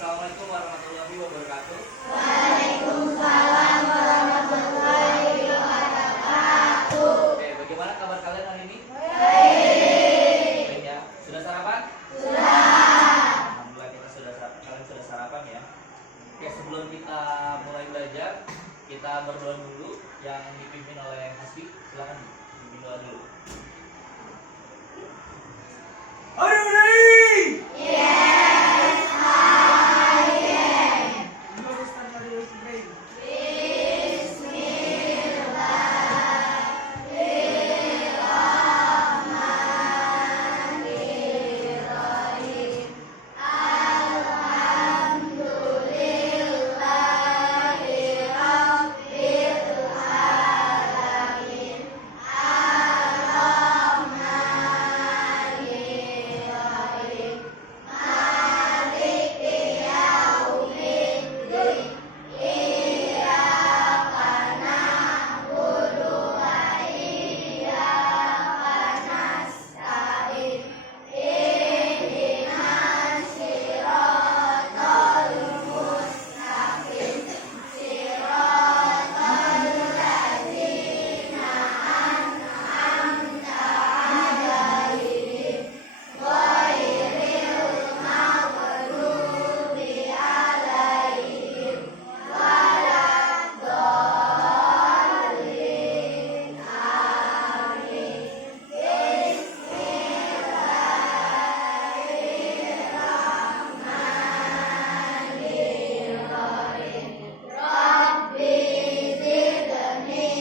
Assalamualaikum warahmatullahi wabarakatuh. Waalaikumsalam warahmatullahi wabarakatuh. Oke, bagaimana kabar kalian hari ini? Baik. Baik ya. Sudah sarapan? Sudah. Alhamdulillah kita sudah sarapan. Kalian sudah sarapan ya. Oke, sebelum kita mulai belajar, kita berdoa dulu yang dipimpin oleh Hasbi. Silakan pimpin doa dulu. Are you ready? Yes, I am. Let's start our prayer. Bismillahirrahmanirrahim. Alhamdulillahi rabbil alamin. Ar-Rahmanirrahim. Maliki yaumiddin. Iyyaka na'budu wa iyyaka nasta'in. Ihdinas siratal mustaqim. Siratal ladzina an'amta 'alaihim ghairil maghdubi 'alaihim waladdallin. Amin. Bismillahirrahmanirrahim. Rabbi zidni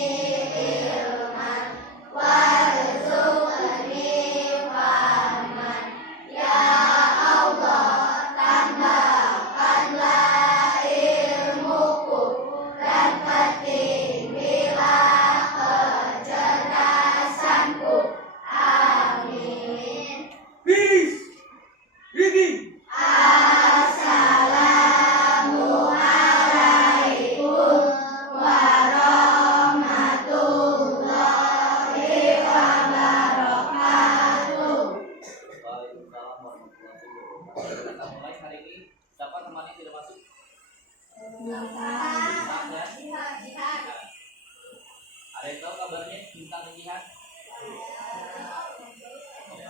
ilman warzuqni fahman. Ya Allah, tambahkanlah ilmuku dan pertinggilah kecerdasanku. Amin. Peace. Ricky. Assalamualaikum warahmatullahi wabarakatuh. Waalaikumsalam warahmatullahi wabarakatuh. Kita mulai hari ini. Siapa teman yang tidak masuk? Bintang ya? Ada yang tahu kabarnya Bintang dan Jihan?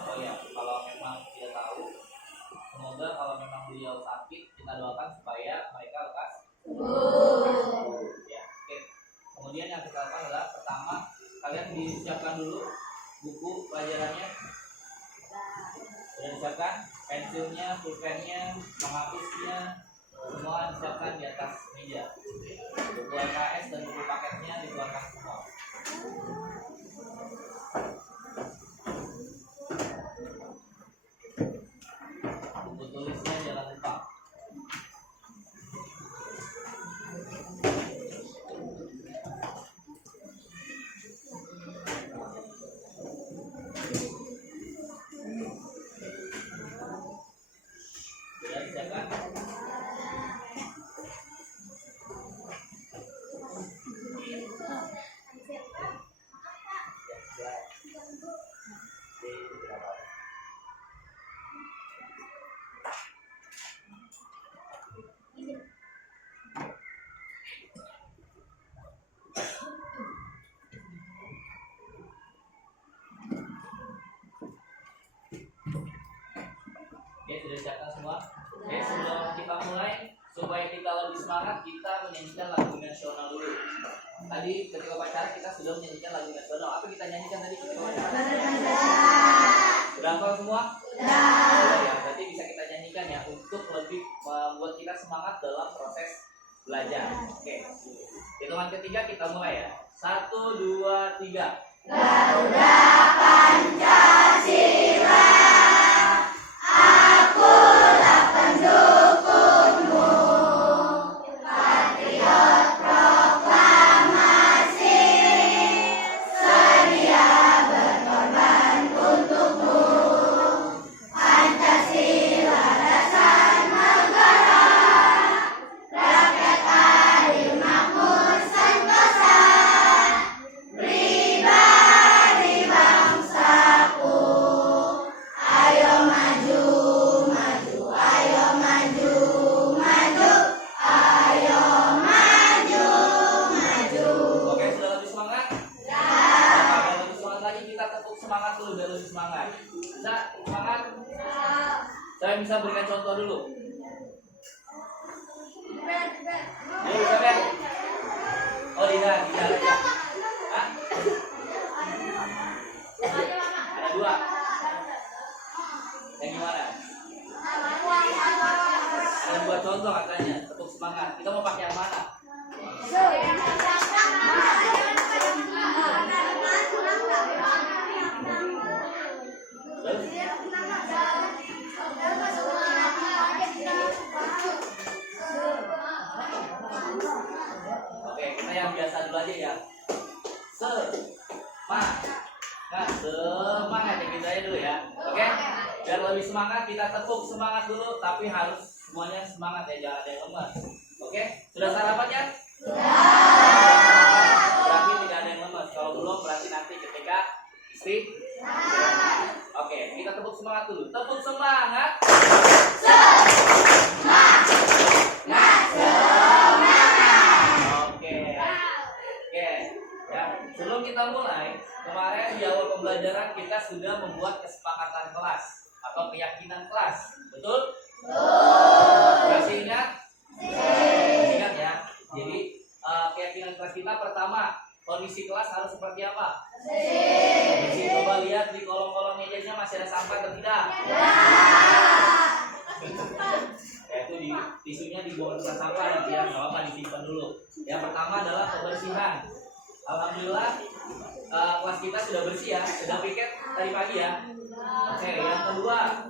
Oh ya, kalau memang tidak tahu, semoga kalau memang beliau sakit, kita doakan supaya mereka lekas sembuh. Ya, oke. Kemudian yang kita lakukan adalah pertama, kalian disiapkan dulu buku pelajarannya. Sudah disiapkan pensilnya, pulpennya, penghapusnya, semua disiapkan di atas meja. Buku LKS dan buku paketnya dikeluarkan semua. Buku tulisnya jangan lupa. Sudah disiapkan? Oke, sudah disiapkan semua? Oke, sebelum kita mulai, supaya kita lebih semangat, kita menyanyikan lagu nasional dulu. Tadi ketika upacara kita sudah menyanyikan lagu nasional. Apa kita nyanyikan tadi ketika upacara? Sudah hafal semua? Sudah ya, berarti bisa kita nyanyikan ya untuk lebih membuat kita semangat dalam proses belajar. Oke, hitungan ketiga kita mulai ya. 1, 2, 3. Garuda Pancasila, akulah pendukungmu. Patriot proklamasi, sedia berkorban untukmu. Pancasila dasar negara, rakyat adil makmur sentosa, pribadi bangsaku. Ayo maju, maju berikan contoh dulu. Ayo, siapa? Oh, Dina aja. Hah? Ada dua. Yang gimana? Ada dua contoh katanya, tepuk semangat. Kita mau pakai yang mana? Oke, kita yang biasa dulu aja ya. Semangat yang kita aja dulu ya. Oke, biar lebih semangat kita tepuk semangat dulu, tapi harus semuanya semangat ya, jangan ada yang lemas. Oke, sudah sarapan ya? Berarti tidak ada yang lemas. Kalau belum berarti nanti ketika istirahat. Oke, kita tepuk semangat dulu. Tepuk semangat. Sebelum kita mulai, kemarin di awal pembelajaran kita sudah membuat kesepakatan kelas atau keyakinan kelas, betul? Masih ingat? Ingat ya. Jadi keyakinan kelas kita pertama, kondisi kelas harus seperti apa? Jadi coba lihat di kolom-kolom mejanya masih ada sampah atau tidak? Yaitu di tisunya dibawa ke sampah dan tidak apa-apa disimpan dulu. Yang pertama adalah kebersihan. Alhamdulillah kelas kita sudah bersih ya, sudah piket tadi pagi ya. Oke, yang kedua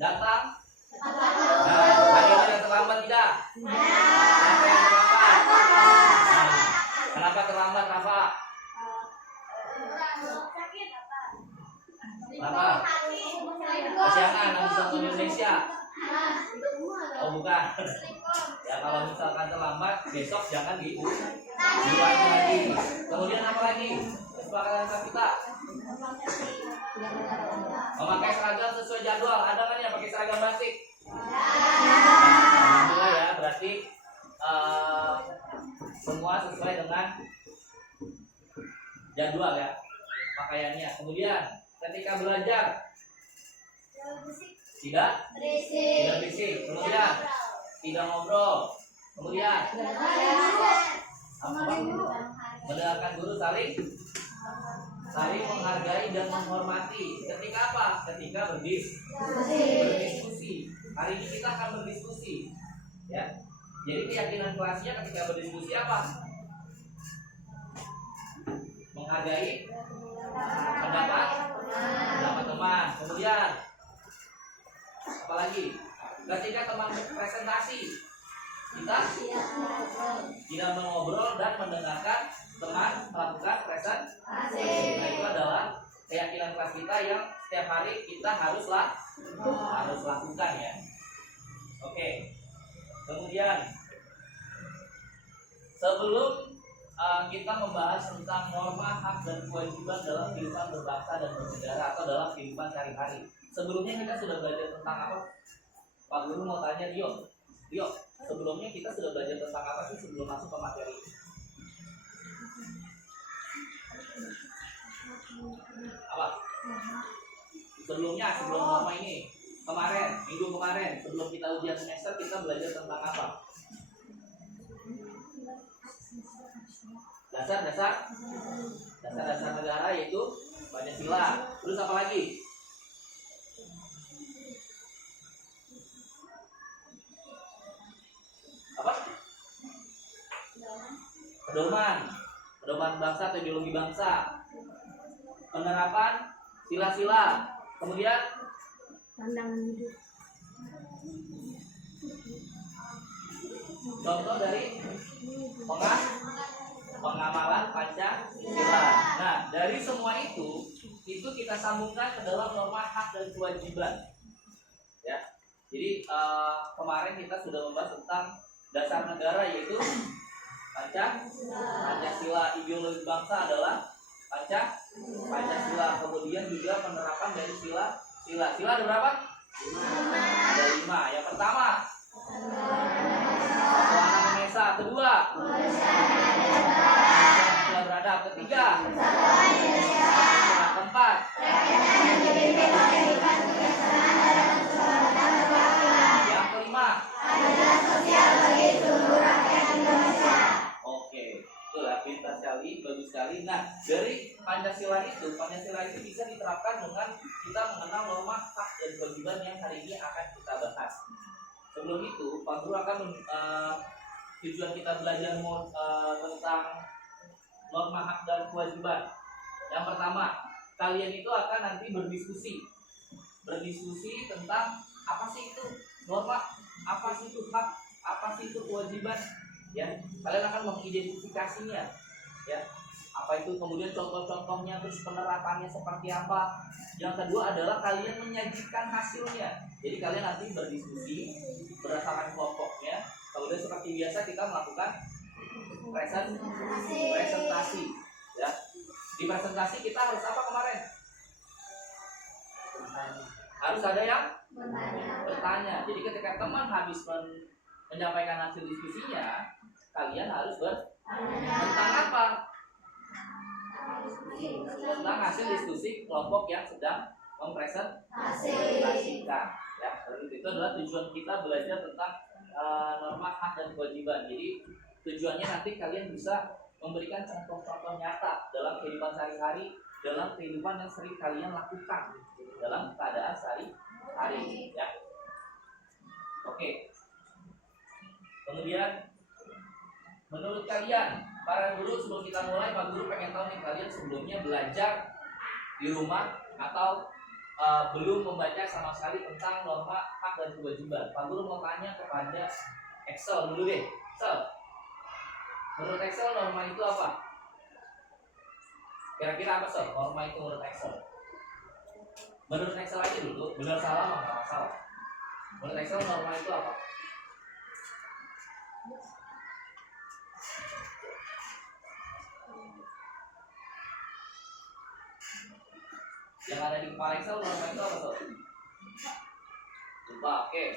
datang. Nah, ada yang terlambat tidak? Siapa yang terlambat? Nah, kenapa terlambat, Rafa? Kenapa? Kesiangan habis nonton Indonesia? Oh bukan. Ya kalau misalkan terlambat besok jangan diulangi lagi. Kemudian apa lagi? Kesepakatan kita memakai seragam sesuai jadwal. Ada kan ya pakai seragam batik? Alhamdulillah ya, berarti semua sesuai dengan jadwal ya pakaiannya. Kemudian ketika belajar tidak berisik. Kemudian tidak ngobrol. Kemudian mendengarkan guru, saling menghargai dan menghormati. Ketika apa? Ketika berdiskusi. Hari ini kita akan berdiskusi, ya. Jadi keyakinan kelasnya ketika berdiskusi apa? Menghargai pendapat teman. Kemudian apalagi? Ketika teman presentasi, kita tidak mengobrol dan mendengarkan teman melakukan presentasi. Nah, itu adalah keyakinan kelas kita yang setiap hari kita harus lakukan ya. Oke. Kemudian sebelum kita membahas tentang norma, hak dan kewajiban dalam kehidupan berbangsa dan bernegara atau dalam kehidupan sehari-hari, sebelumnya kita sudah belajar tentang apa? Pak Guru mau tanya Dio, sebelumnya kita sudah belajar tentang apa sih sebelum masuk ke materi? Apa? Sebelum norma ini, minggu kemarin, sebelum kita ujian semester kita belajar tentang apa? Dasar negara, yaitu Pancasila. Terus apa lagi? Apa? Pedoman bangsa atau ideologi bangsa. Penerapan sila-sila. Kemudian pandangan hidup. Contoh dari pengamalan Pancasila. Nah, dari semua itu kita sambungkan ke dalam norma hak dan kewajiban. Ya. Jadi kemarin kita sudah membahas tentang dasar negara, yaitu Pancasila. Ideologi bangsa adalah Pancasila. Kemudian juga penerapan dari sila ada berapa? 5. Ada 5. Yang pertama, ketuhanan Indonesia. Kedua, Pancasila beradab. Ketiga, keempat, Pancasila itu bisa diterapkan dengan kita mengenal norma hak dan kewajiban yang hari ini akan kita bahas. Sebelum itu, Pak Guru akan tujuan kita belajar tentang norma hak dan kewajiban. Yang pertama, kalian itu akan nanti berdiskusi tentang apa sih itu norma, apa sih itu hak, apa sih itu kewajiban. Ya, kalian akan mengidentifikasinya. Ya, apa itu kemudian contoh-contohnya, terus penerapannya seperti apa. Yang kedua adalah kalian menyajikan hasilnya. Jadi kalian nanti berdiskusi berdasarkan kelompoknya. Kemudian seperti biasa kita melakukan presentasi. Ya, di presentasi kita harus apa kemarin? Harus ada yang bertanya. Jadi ketika teman habis menyampaikan hasil diskusinya, kalian harus tentang apa? Tentang hasil diskusi kelompok yang sedang mempresentasikan. Ya, itu adalah tujuan kita belajar tentang norma hak dan kewajiban. Jadi tujuannya nanti kalian bisa memberikan contoh-contoh nyata dalam kehidupan sehari-hari, dalam kehidupan yang sering kalian lakukan dalam keadaan sehari-hari. Ya. Oke. Kemudian menurut kalian, para guru, sebelum kita mulai, Pak Guru pengen tahu nih, kalian sebelumnya belajar di rumah atau belum membaca sama sekali tentang norma hak dan kewajiban. Pak Guru mau tanya kepada Excel dulu deh. Excel, menurut Excel norma itu apa? Kira-kira apa sih norma itu menurut Excel? Menurut Excel aja dulu, benar salah mah nggak masalah. Menurut Excel norma itu apa? Yang ada di kepala Excel norma itu apa sob? Lupa. Oke.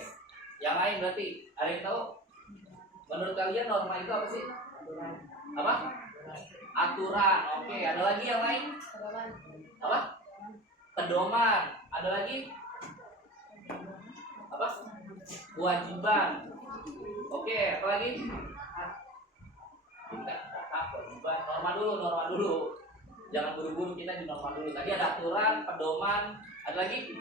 Yang lain berarti ada yang tahu? Menurut kalian norma itu apa sih? Apa? Aturan. Oke. Ada lagi yang lain? Apa? Pedoman. Ada lagi? Apa? Kewajiban. Oke. Apa lagi? Kewajiban. Norma dulu. Jangan buru-buru, kita di norma dulu. Tadi ada aturan, pedoman, ada lagi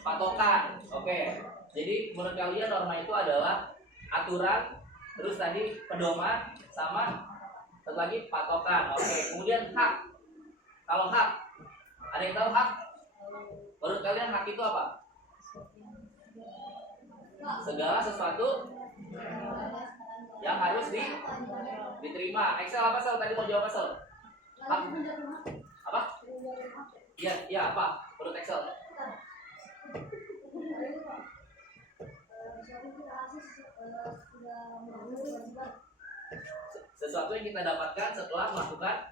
patokan. Oke. Jadi menurut kalian norma itu adalah aturan, terus tadi pedoman, sama satu lagi patokan. Oke. Kemudian hak. Kalau hak, ada yang tahu hak? Menurut kalian hak itu apa? Segala sesuatu yang harus diterima. Excel apa Sel? Tadi mau jawab apa Sel? Apa? Iya apa? Menurut Excel. Sesuatu yang kita dapatkan setelah melakukan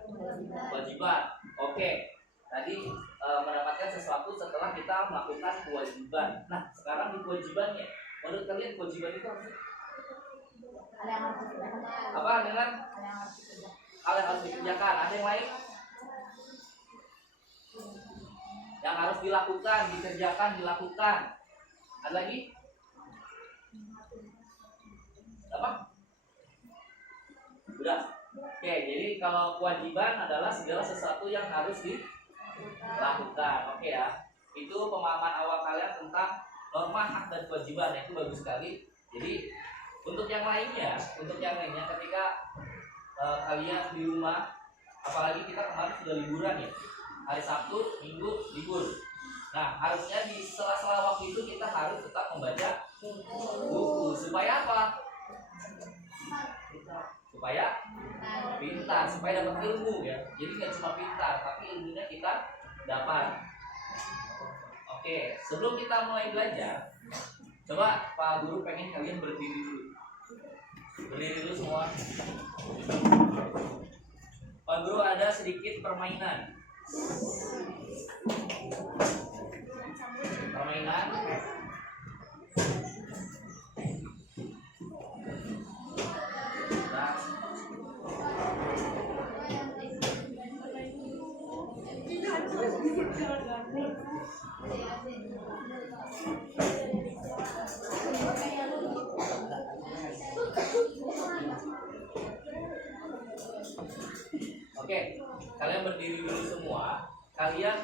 kewajiban. Oke. Tadi mendapatkan sesuatu setelah kita melakukan kewajiban. Nah, sekarang di kewajibannya, menurut kalian kewajiban itu apa sih? Apa dengan hal yang harus dikerjakan? Ada yang lain? Yang harus dilakukan, dilakukan. Ada lagi? Apa? Udah. Oke, jadi kalau kewajiban adalah segala sesuatu yang harus dilakukan. Oke ya. Itu pemahaman awal kalian tentang norma hak dan kewajiban. Itu bagus sekali. Jadi untuk yang lainnya ketika kalian di rumah, apalagi kita kemarin sudah liburan ya, hari Sabtu, Minggu libur. Nah, harusnya di sela-sela waktu itu kita harus tetap membaca buku. Supaya apa? Supaya pintar, supaya dapat ilmu ya. Jadi nggak cuma pintar, tapi ilmunya kita dapat. Oke, sebelum kita mulai belajar, coba Pak Guru pengen kalian berdiri dulu. Berdiri dulu semua. Pak Guru ada sedikit permainan. Oke, kalian berdiri dulu semua. Kalian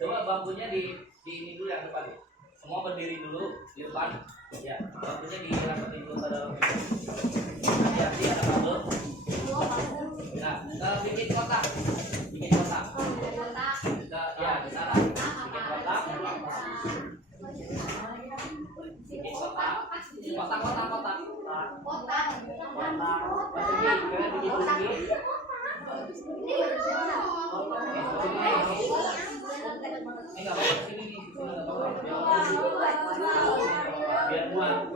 coba bangkunya di ini dulu yang depan. Semua berdiri dulu di depan. Ya, bangkunya dirapetin dulu ke dalam. Hati-hati ada kabel. Nah, bikin kotak. Bikin kotak. Ya, di sana. Bikin kotak. Bikin kotak. Kotak. Persegi, kalian bikin persegi. Ini nggak apa-apa, sini nggak apa-apa. Biar muat.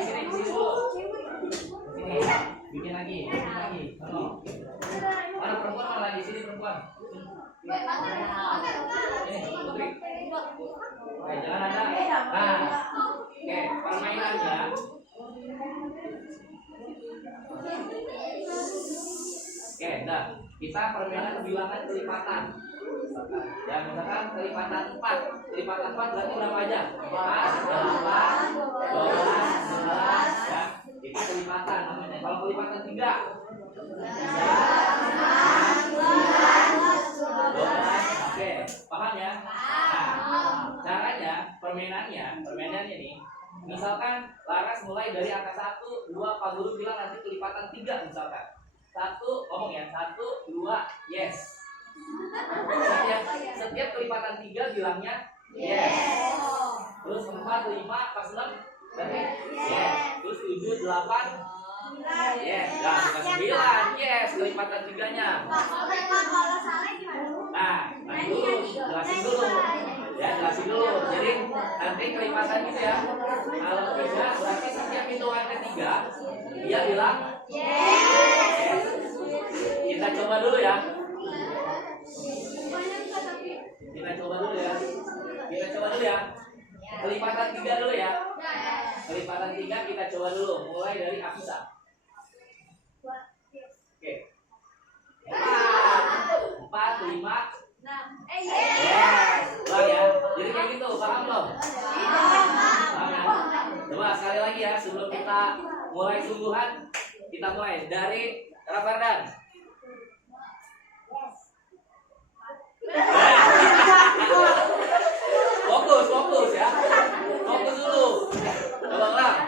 Sini dulu. Sini, bikin lagi. Mana perempuan mana lagi? Sini perempuan. Ini Putri. Oke, jangan ada. Nah, oke, permainannya. Oke, nah, kita permainan kebilangan kelipatan. Ya, misalkan kelipatan 4. Kelipatan 4 berarti berapa aja? 4, 8, 12, 11, ya. Itu kelipatan namanya. Kalau kelipatan 3, 12. Oke, paham ya? Nah, caranya, permainannya nih. Misalkan Laras mulai dari angka 1, 2, Pak Guru bilang nanti kelipatan 3 misalkan. 1, ngomong ya, 1, 2, yes. Setiap kelipatan 3 bilangnya yes. Terus 4, 5, pas 6 berarti yes. Terus 7, 8 yes. Nah, bukan 9 yes kelipatan 3-nya. Nah, dulu jelasin dulu. Ya, jelasin dulu. Jadi nanti kelipatan gitu ya. Kalau 3 berarti setiap hitungan ketiga dia bilang yes. Kita coba dulu ya. Kelipatan 3 dulu ya. Kelipatan 3 kita coba dulu. Mulai dari Afisa. Oke. 4, 5, 6. Yes. Ulang ya. Jadi kayak gitu, paham belum? Paham ya? Coba sekali lagi ya sebelum kita mulai sungguhan. Kita mulai dari Rafardan. Fokus ya. Fokus dulu. Coba ulang.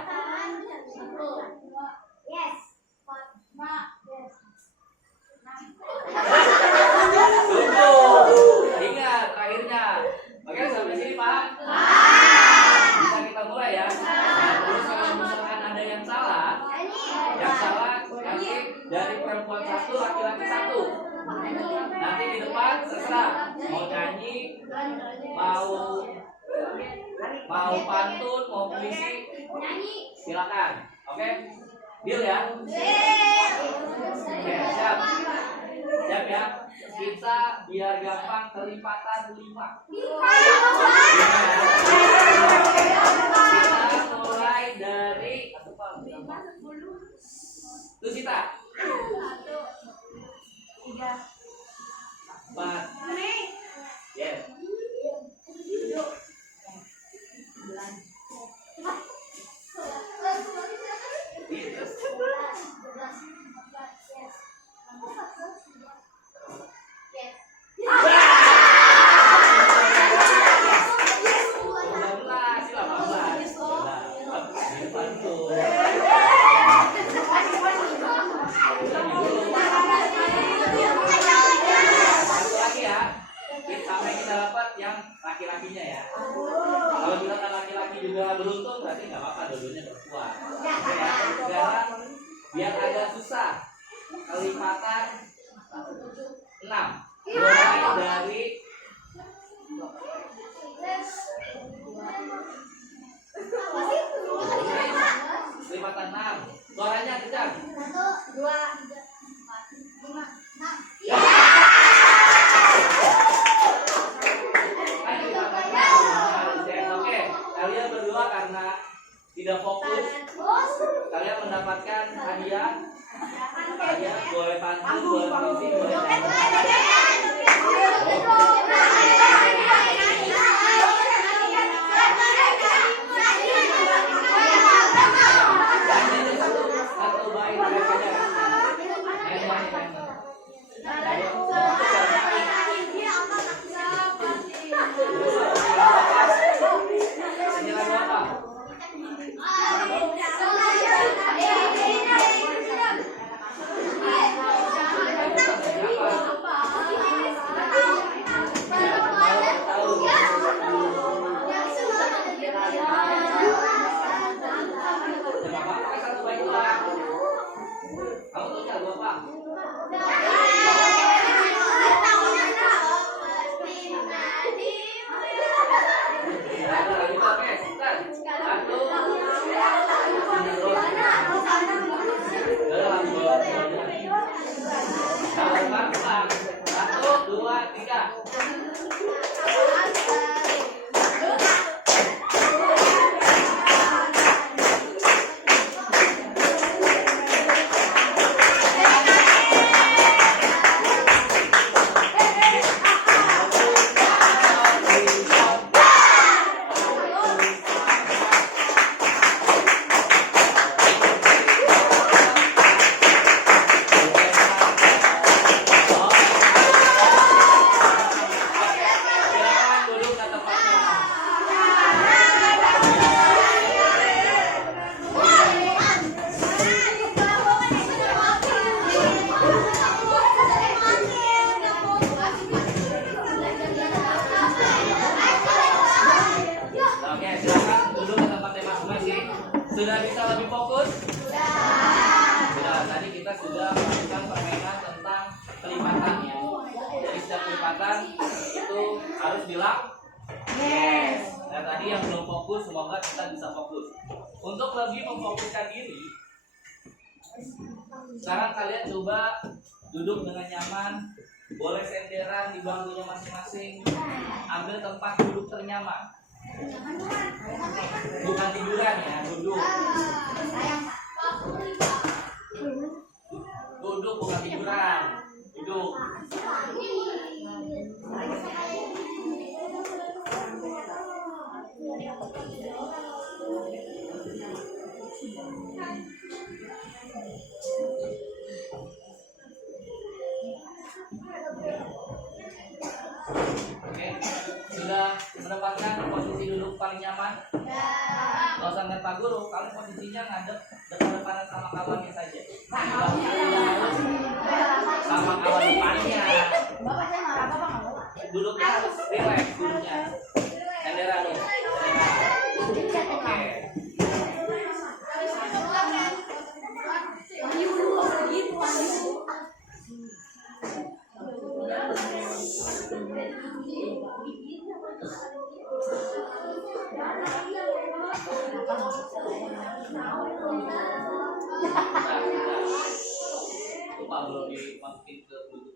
Tunggu. Ingat terakhirnya. Oke, sampai sini paham? Bisa kita mulai ya. Nah, terus kalau misalkan ada yang salah nanti dari perempuan 1, laki-laki 1. Nanti di depan terserah mau nyanyi, mau pantun, mau puisi, silakan. Oke, deal ya. Oke, siap ya. Kita biar gampang kelipatan 5. Kita mulai dari Tusita. 4. Yes. Laki-lakinya ya. Kalau misalkan laki-laki juga beruntung berarti nggak apa-apa, dua-duanya perempuan. Oke ya. Sekarang biar agak susah. Kelipatan 6. Mulai dari kelipatan 6. Suaranya kencang. 1, 2, 3, 4, 5, 6. Kalian berdua karena tidak fokus, kalian mendapatkan hadiah. Boleh pantun, boleh puisi, boleh satu baik aja. Sudah bisa lebih fokus? Sudah. Tadi kita sudah melakukan permainan tentang kelipatan ya. Jadi setiap kelipatan itu harus bilang yes. Nah tadi yang belum fokus, semoga kita bisa fokus. Untuk lebih memfokuskan diri, sekarang kalian coba duduk dengan nyaman, boleh senderan di bangkunya masing-masing, ambil tempat duduk ternyaman. Bukan tiduran ya, duduk. Duduk bukan tiduran, duduk. Oke, sudah mendapatkan posisi duduk paling nyaman? Gak usah ngeliat Pak Guru, kalian posisinya ngadep depan-depanan sama kawannya saja. Sama kawan depannya. Duduknya harus relax, duduknya. Sendera dong. Oke. Lupa belum dimasukin ke duduk.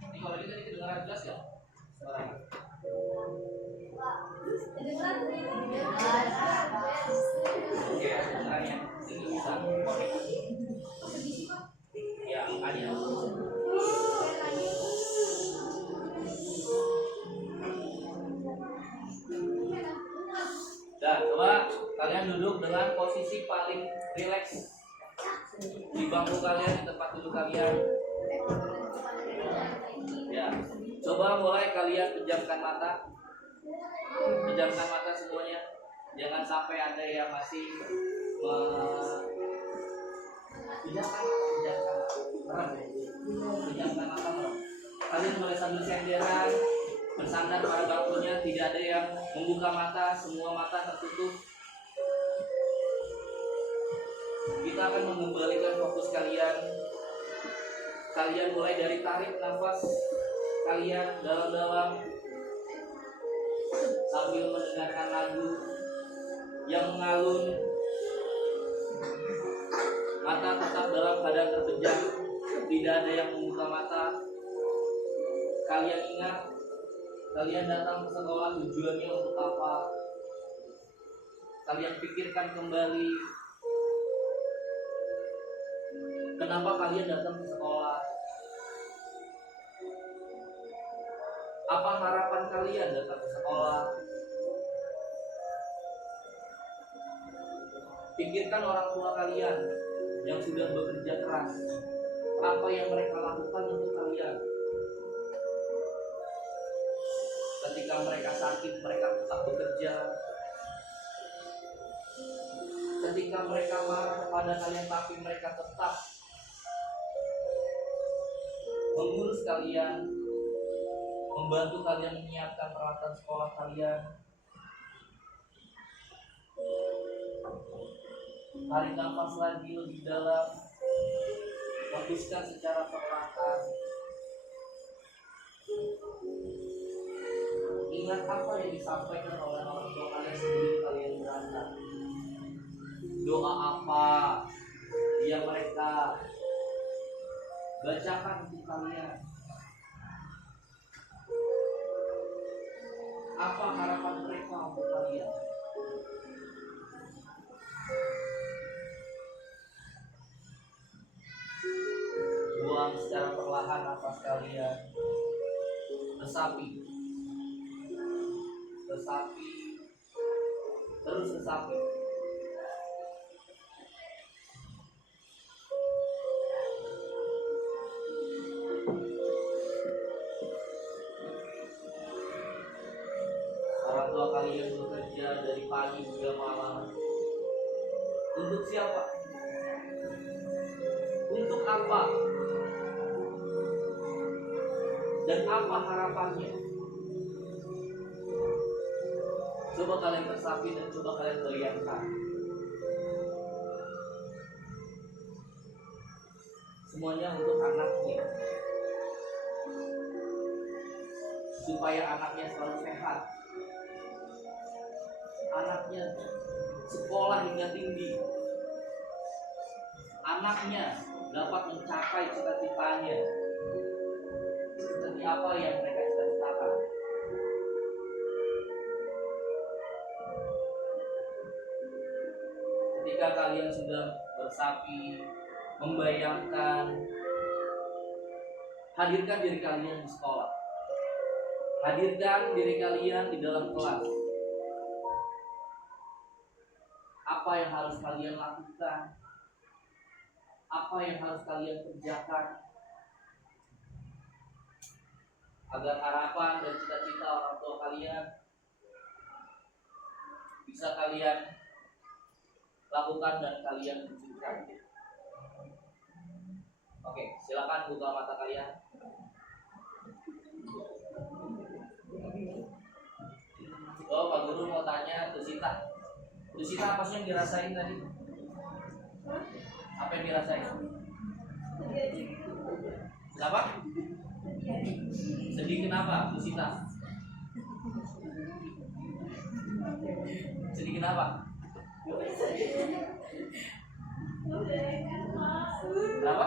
Ini kalau ini tadi kedengaran jelas ya? Suaranya. Oke, kedengarannya. Ini bisa. Oke. Ya, ada. Dan coba kalian duduk dengan posisi paling rileks di bangku kalian, di tempat duduk kalian. Ya, coba mulai kalian pejamkan mata. Pejamkan mata semuanya. Jangan sampai ada yang masih pejamkan mata. Pejamkan mata merem. Kalian mulai sambil senderan, bersandar pada bangkunya, tidak ada yang membuka mata, semua mata tertutup. Kita akan mengembalikan fokus kalian. Kalian mulai dari tarik nafas kalian dalam-dalam sambil mendengarkan lagu yang mengalun. Mata tetap dalam keadaan terpejam, tidak ada yang membuka mata. Kalian ingat, kalian datang ke sekolah tujuannya untuk apa? Kalian pikirkan kembali, kenapa kalian datang ke sekolah? Apa harapan kalian datang ke sekolah? Pikirkan orang tua kalian yang sudah bekerja keras. Apa yang mereka lakukan untuk kalian? Ketika mereka sakit, mereka tetap bekerja. Ketika mereka marah kepada kalian, tapi mereka tetap mengurus kalian, membantu kalian menyiapkan peralatan sekolah kalian. Tarik nafas lagi lebih dalam, fokuskan secara perlahan. mengingat apa yang disampaikan oleh orang tua kalian sebelum kalian berangkat. Doa apa yang mereka bacakan untuk kalian? Apa harapan mereka untuk kalian? Buang secara perlahan nafas kalian. Resapi, resapi, terus resapi. Orang tua kalian bekerja dari pagi hingga malam. Untuk siapa? Untuk apa? Dan apa harapannya? Coba kalian resapi dan coba kalian bayangkan. Semuanya untuk anaknya, supaya anaknya selalu sehat, anaknya sekolah hingga tinggi, anaknya dapat mencapai cita-citanya seperti apa yang mereka cita-citakan. Ketika kalian sudah bersapi, membayangkan, hadirkan diri kalian di sekolah, hadirkan diri kalian di dalam kelas. Apa yang harus kalian lakukan? Apa yang harus kalian kerjakan agar harapan dan cita-cita orang tua kalian bisa kalian lakukan dan kalian wujudkan. Oke, silakan buka mata kalian. Oh, Pak Guru mau tanya Tusita. Tusita apa sih yang dirasain tadi? Apa yang dirasain? Kenapa? Sedih kenapa, Tusita? Sedih kenapa? Kenapa?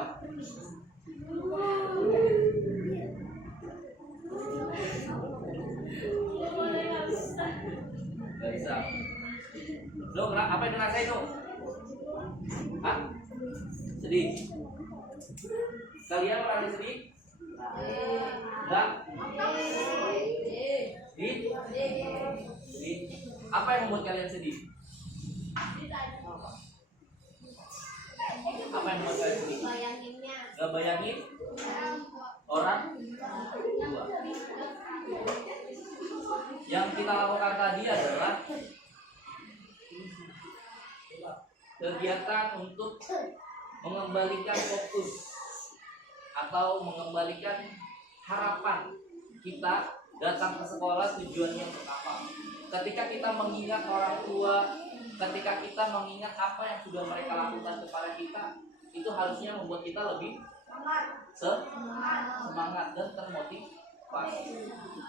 Gak bisa. Lo apa yang ngerasain lo? Hah? Sedih? Kalian merasa sedih? Enggak? Sedih? Sedih? Apa yang membuat kalian sedih? Apa yang membuat kalian sedih? Gak bayangin? Orang tua. Yang kita lakukan tadi adalah kegiatan untuk mengembalikan fokus atau mengembalikan harapan kita datang ke sekolah tujuannya untuk apa. Ketika kita mengingat orang tua, ketika kita mengingat apa yang sudah mereka lakukan kepada kita, itu harusnya membuat kita lebih semangat dan termotivasi,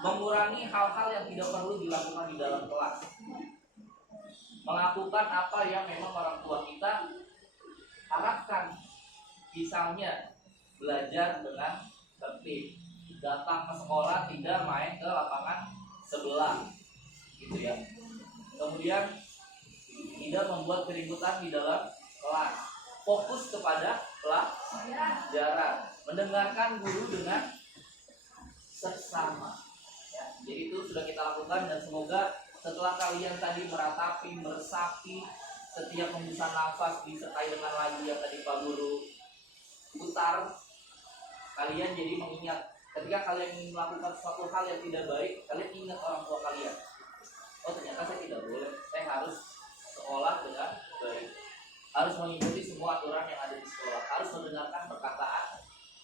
mengurangi hal-hal yang tidak perlu dilakukan di dalam kelas, melakukan apa yang memang orang tua kita harapkan. Misalnya belajar dengan tertib, datang ke sekolah tidak main ke lapangan sebelah, gitu ya. Kemudian tidak membuat keributan di dalam kelas, fokus kepada pelajaran, mendengarkan guru dengan seksama. Ya, jadi itu sudah kita lakukan dan semoga setelah kalian tadi meratapi, meresapi setiap hembusan nafas disertai dengan lagu yang tadi Pak Guru putar, kalian jadi mengingat ketika kalian ingin melakukan suatu hal yang tidak baik, kalian ingat orang tua kalian. Oh, ternyata saya tidak boleh, saya harus sekolah dengan baik, harus mengikuti semua aturan yang ada di sekolah, harus mendengarkan perkataan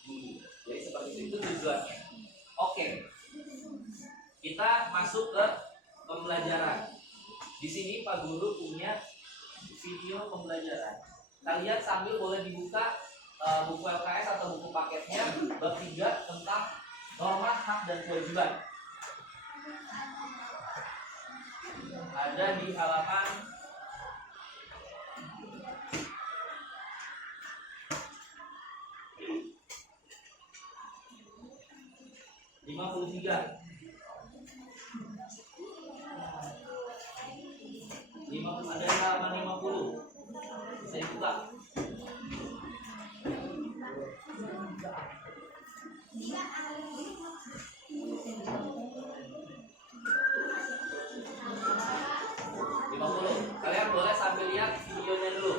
guru. Jadi seperti itu tujuannya. Oke, kita masuk ke pembelajaran. Di sini Pak Guru punya video pembelajaran. Kalian sambil boleh dibuka buku LKS atau buku paketnya bab 3 tentang norma hak dan kewajiban. ada di halaman 53. 50, ada di halaman 50. Bisa dibuka. Kalian boleh sambil lihat videonya dulu.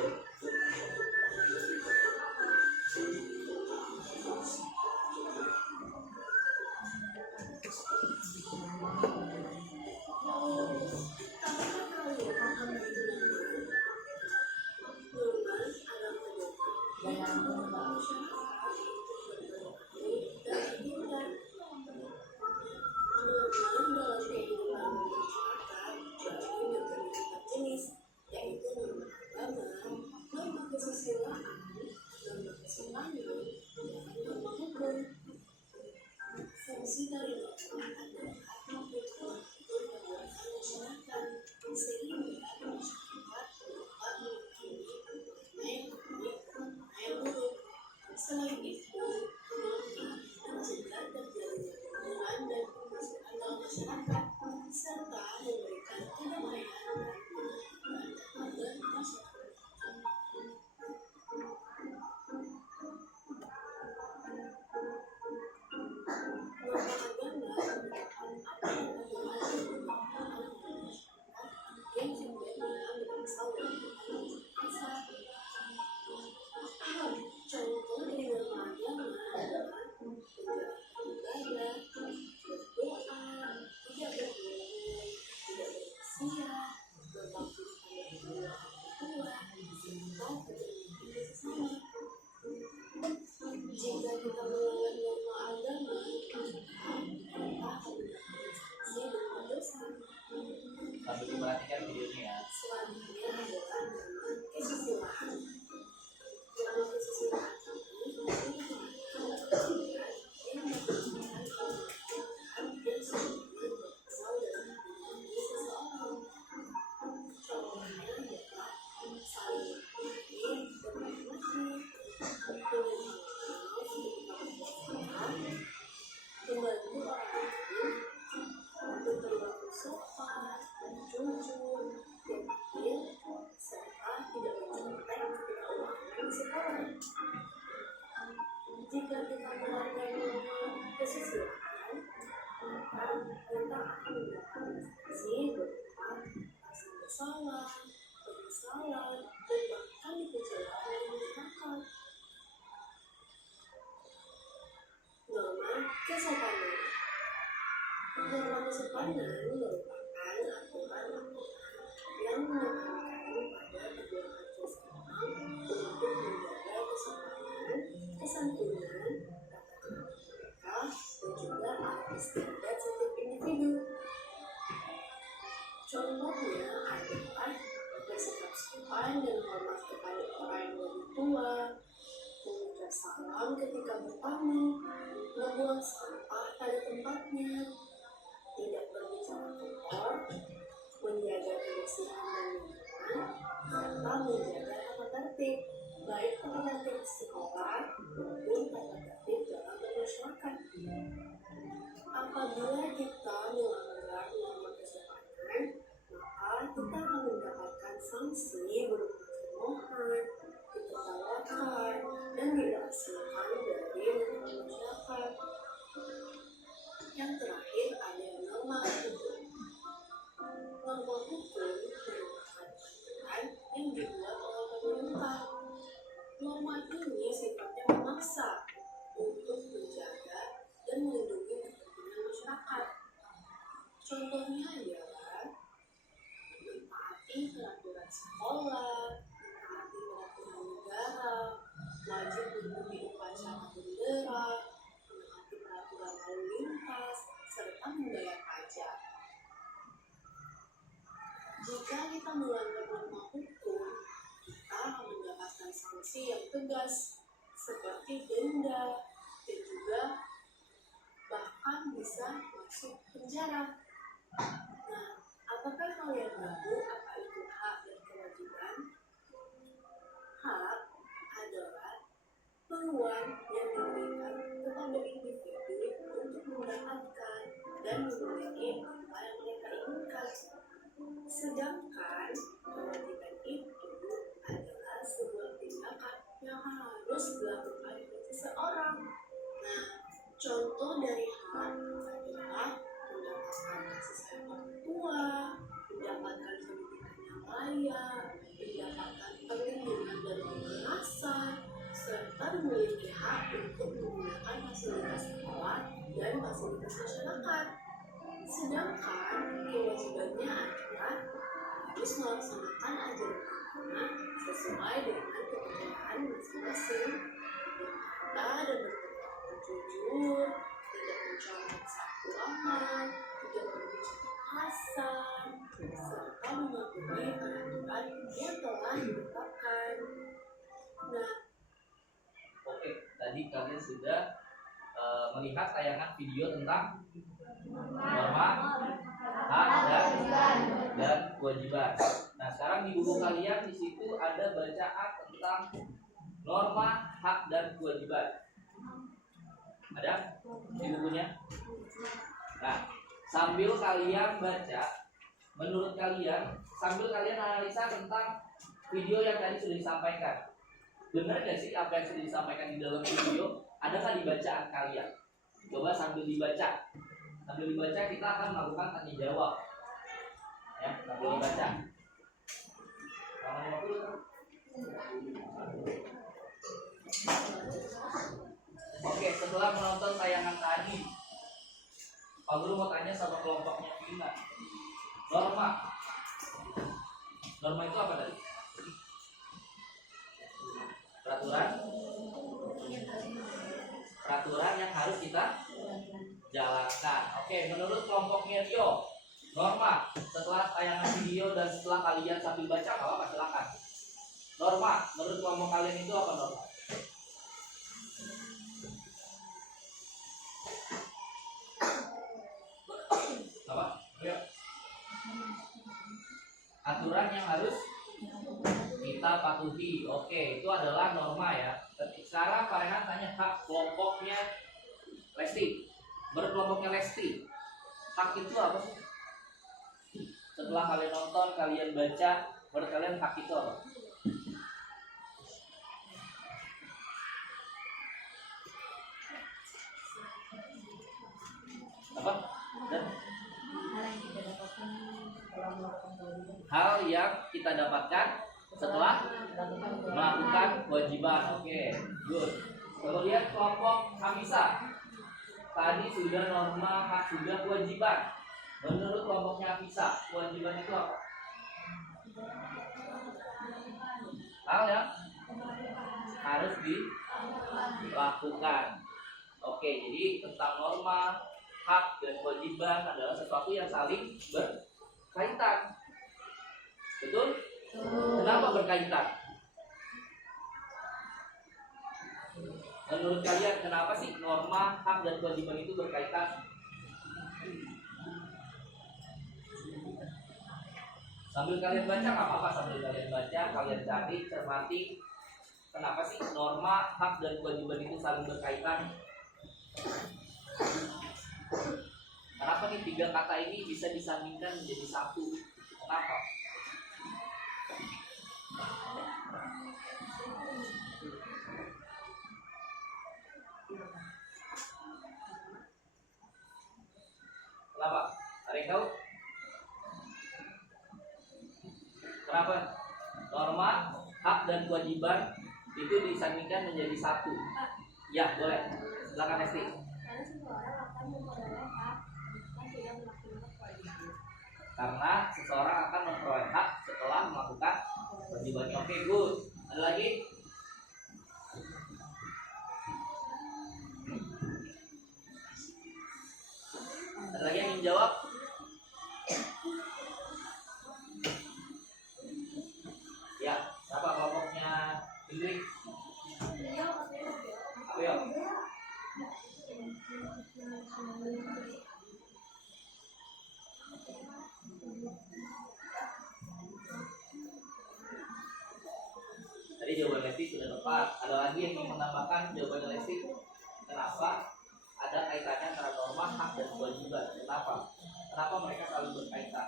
Sambil diperhatikan videonya ya. Jika kita melanggar kesusilaan, maka kita akan mendapat sanksi berupa rasa bersalah, penyesalan, dan bahkan dikecewakan oleh masyarakat. Norma kesopanan. Norma kesopanan merupakan aturan yang menekankan pada kebiasaan seseorang untuk menjaga kesopanan, kesantunan, tata krama mereka, dan juga arti standar setiap individu. Contohnya adalah bersikap sopan dan hormat kepada orang yang lebih tua, mengucap salam ketika bertamu, membuang sampah pada tempatnya, tidak berbicara kotor, menjaga kebersihan dan lingkungan, serta menjaga tata tertib, baik tata tertib sekolah maupun tata tertib dalam bermasyarakat. Apabila kita melanggar norma kesopanan, maka kita akan mendapatkan sanksi berupa teguran, ditertawakan, dan dilaksanakan dari masyarakat. Yang terakhir ada norma hukum. Norma hukum merupakan aturan yang dibuat oleh pemerintah. Norma ini sifatnya memaksa untuk menjaga dan melindungi kepentingan masyarakat. Contohnya adalah mentaati peraturan sekolah, mentaati peraturan negara, wajib mengikuti upacara bendera, mentaati peraturan lalu lintas, serta membayar pajak. Jika kita melanggar norma hukum, kita akan mendapatkan sanksi yang tegas seperti denda dan juga bahkan bisa masuk penjara. Nah, Apakah kalian tahu apa itu hak dan kewajiban? Hak adalah peluang yang diberikan kepada individu untuk mendapatkan dan memiliki apa yang mereka inginkan. Sedangkan kewajiban itu adalah sebuah tindakan yang harus dilakukan oleh seseorang. Nah, contoh dari hak adalah mendapatkan kasih sayang orang tua, mendapatkan pendidikan yang layak, mendapatkan perlindungan dari kekerasan, serta memiliki hak untuk menggunakan fasilitas sekolah dan fasilitas masyarakat. Sedangkan kewajibannya adalah harus melaksanakan ajaran agama sesuai dengan kepercayaan masing-masing, berkata dan berperilaku jujur, tidak mencari maksa keuangan, tidak berbicara kasar, serta mematuhi peraturan yang telah ditetapkan. Nah, Oke, tadi kalian sudah melihat tayangan video tentang norma, hak dan kewajiban. Nah, sekarang di buku kalian di situ ada bacaan tentang norma, hak dan kewajiban. Ada di bukunya? Nah, sambil kalian baca, menurut kalian, sambil kalian analisa tentang video yang tadi sudah disampaikan, benar nggak sih apa yang sudah disampaikan di dalam video? Ada nggak di bacaan kalian? Coba sambil dibaca. Sambil dibaca kita akan melakukan tanya jawab. Ya, sambil dibaca. Nomor 50. Oke, setelah menonton tayangan tadi, Pak Guru mau tanya sama kelompoknya Vina. Norma. Norma itu apa tadi? Peraturan yang harus kita jalankan. Oke, menurut kelompoknya Rio, norma setelah tayangan video dan setelah kalian sambil baca, apa silakan. Norma, menurut kelompok kalian itu apa norma? Apa? Ayo. Aturan yang harus kita patuhi. Oke, itu adalah norma ya. Sekarang Pak Rehan tanya hak kelompoknya Lesti. Berkelompoknya Lesti, hak itu apa sih? Setelah kalian nonton, kalian baca, menurut kalian hak itu apa? Apa? Dan hal yang kita dapatkan setelah melakukan kewajiban. Oke, good. Kemudian kelompok Hamisa, tadi sudah norma, hak, sudah kewajiban. Menurut kelompoknya Hamisa, kewajiban itu apa? Hal yang harus dilakukan. Oke, jadi tentang norma, hak, dan kewajiban adalah sesuatu yang saling berkaitan. Betul? Kenapa berkaitan? Menurut kalian kenapa sih norma, hak, dan kewajiban itu berkaitan? Sambil kalian baca nggak apa-apa, sambil kalian baca, kalian cari, cermati, kenapa sih norma, hak, dan kewajiban itu saling berkaitan? Kenapa nih tiga kata ini bisa disandingkan menjadi satu? Kenapa? Kenapa? Ada yang tahu? Kenapa? Norma, hak, dan kewajiban itu disandingkan menjadi satu. Ya, boleh. Silakan Esti. Karena seseorang akan memperoleh hak setelah melakukan kewajibannya. Karena seseorang akan memperoleh hak setelah melakukan kewajibannya. Oke, good. Ada lagi? Ada lagi yang ingin jawab? Ya, siapa kelompoknya Indri? Ayo. Tadi jawaban Lesti sudah tepat. Ada lagi yang ingin menambahkan jawabannya Lesti? Kenapa ada kaitannya antara norma, hak, dan kewajiban? Kenapa? Kenapa mereka saling berkaitan?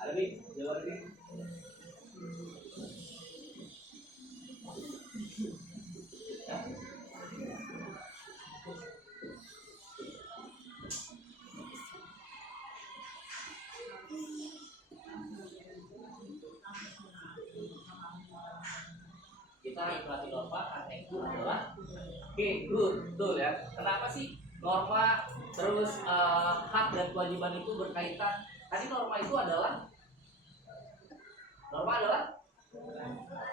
Ada Bi? Jawaban Bi? Ya? Kita harus melatih norma karena itu adalah good, betul ya. Kenapa sih norma terus hak dan kewajiban itu berkaitan? Tadi norma itu adalah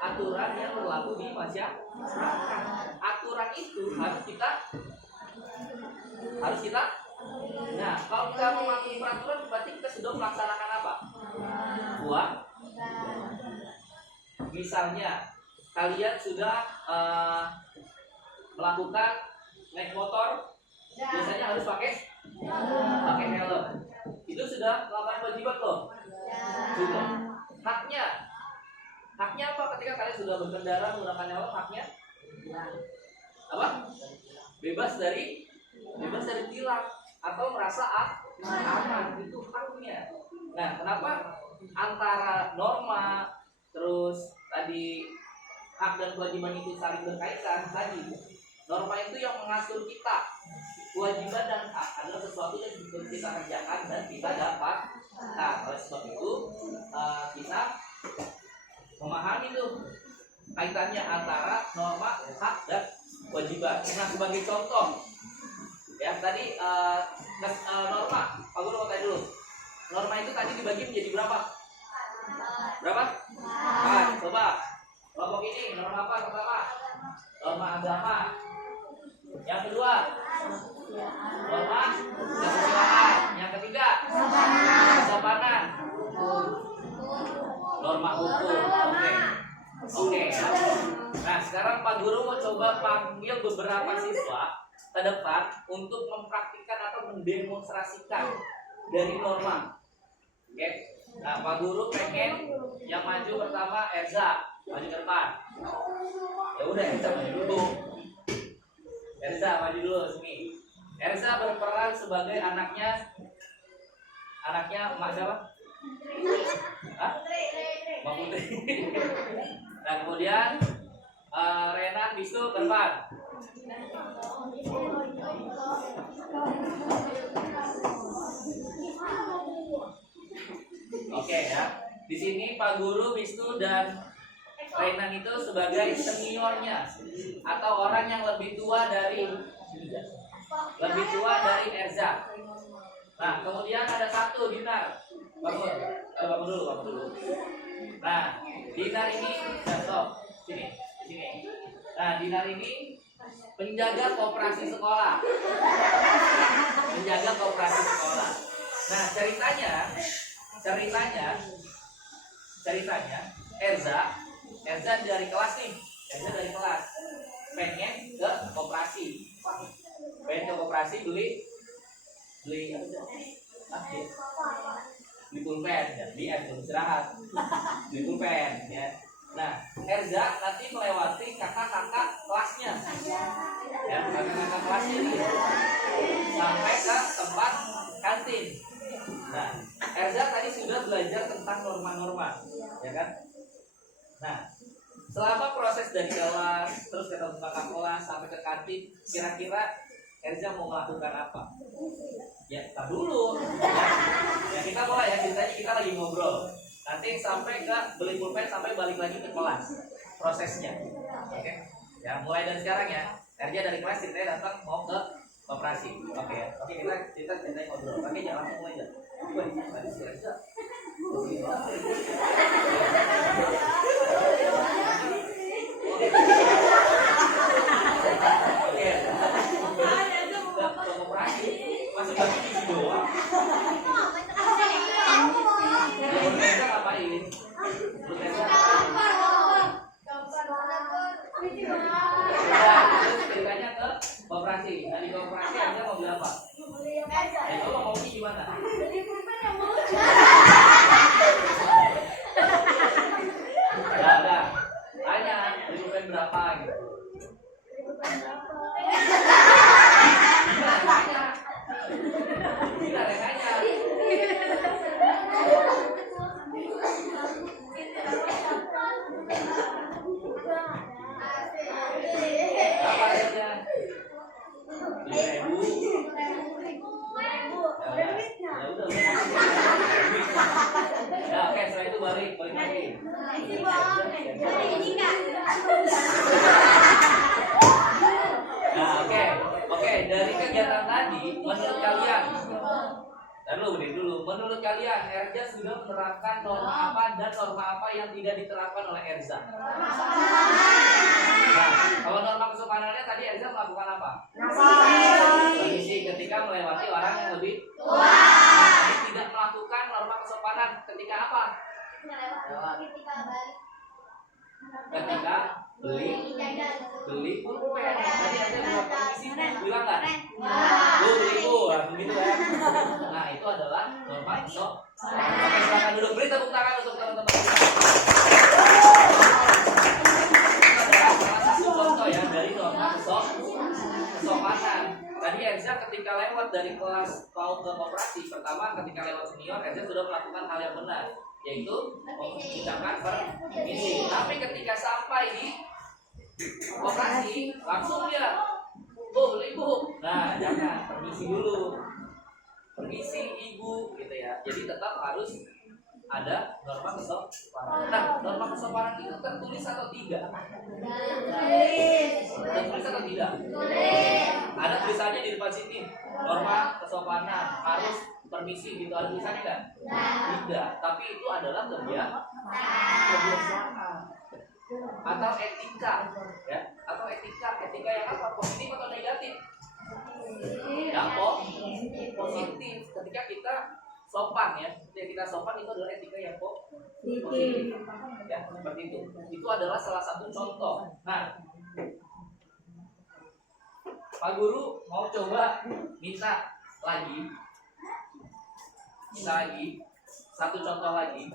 aturan yang berlaku di masyarakat. Aturan itu harus kita nah, kalau kita mematuhi peraturan berarti kita sudah melaksanakan apa? Misalnya kalian sudah melakukan naik motor, biasanya harus pakai helm. Itu sudah melakukan kewajiban loh. Sudah. Haknya apa ketika kalian sudah berkendara menggunakan helm? Haknya apa? Bebas dari tilang atau merasa aman. Itu haknya. Nah, kenapa antara norma terus tadi hak dan kewajiban itu saling berkaitan? Tadi norma itu yang mengatur kita, kewajiban dan hak adalah sesuatu yang kita kerjakan dan kita dapat. Nah, oleh sebab itu kita memahami tuh kaitannya antara norma, hak, dan kewajiban. Nah, sebagai contoh ya tadi norma, Pak Guru mau tanya dulu. Norma itu tadi dibagi menjadi berapa? Coba kelompok ini norma apa pertama? Norma agama. Yang kedua norma kesusilaan. Yang ketiga kesopanan. Norma hukum. Oke. Nah, sekarang Pak Guru mau coba panggil beberapa siswa ke depan untuk mempraktikkan atau mendemonstrasikan dari norma. Oke. Nah, Pak Guru pengen yang maju pertama Erza, maju ke depan. Ya udah, Erza maju dulu. Erza maju dulu sini. Erza berperan sebagai anaknya emak siapa? Hah? Mbak Putri. Nah, kemudian Renan Bistu ke depan. Oke ya. Di sini Pak Guru, Bistu dan Renan itu sebagai seniornya atau orang yang lebih tua dari Erza. Nah, kemudian ada satu Dinar. Bangun dulu. Nah, Dinar ini sini. Nah, Dinar ini penjaga koperasi sekolah. Nah, ceritanya Erza dari kelas nih. Pengen ke koperasi beli pulpen ya, belum istirahat. Beli pulpen ya. Nah, Erza nanti melewati kakak-kakak kelasnya. Ya, kakak-kakak kelasnya nih. Sampai ke tempat kantin. Nah, Erza tadi sudah belajar tentang norma-norma, ya kan? Nah, selama proses dari kelas terus ke tempat kakak kelas sampai ke kantin, kira-kira Erza mau melakukan apa? Ya, tar dulu. Ya kita mulai ya, ceritanya kita lagi ngobrol. Nanti sampai ke beli pulpen sampai balik lagi ke kelas. Prosesnya. Oke. Ya, mulai dari sekarang ya. Erza dari kelas ceritanya datang mau ke koperasi. Oke. Kita ceritanya ngobrol. Oke, jangan langsung mulai aja. Tadi si Erza. Masih bagi di doang. Mereka ngapain? Terus ceritanya ke koperasi. Nah, di koperasi Anda mau beli apa? Itu mau gimana? Nah, Ya, oke, setelah itu balik lagi. Nah, oke, dari kegiatan tadi, menurut kalian, beri dulu. Menurut kalian, Erza sudah menerapkan norma apa dan norma apa yang tidak diterapkan oleh Erza? Nah, kalau norma kesopanannya tadi Erza melakukan apa? Permisi ketika melewati orang yang lebih tua. Nah, tidak melakukan norma kesopanan ketika apa? Ketika beli pulpen. Tadi Erza bilang permisi, bilang nggak? Beli langsung gitu ya. Nah, itu adalah norma kesopanan. Oke, silakan duduk. Beri tepuk tangan untuk teman-teman kita. Salah satu contoh ya dari norma kesopanan. Tadi Erza ketika lewat dari kelas mau ke koperasi, pertama ketika lewat senior, Erza sudah melakukan hal yang benar, yaitu mengucapkan permisi. Tapi ketika sampai di koperasi, langsung dia, Bu, beli Bu. Nah, jangan, permisi dulu. Permisi Ibu, gitu ya. Jadi tetap harus ada norma kesopanan. Nah, norma kesopanan itu tertulis atau tidak? Tertulis atau tidak? Ada tulisannya di depan sini. Norma kesopanan harus permisi gitu. Ada tulisannya nggak? Tidak. Tapi itu adalah kebiasaan atau etika, ya? Atau etika yang apa? Positif atau negatif? Yang positif. Ketika kita sopan ya, ketika kita sopan itu adalah etika yang positif, ya seperti itu. Itu adalah salah satu contoh. Nah, Pak Guru mau coba minta lagi satu contoh lagi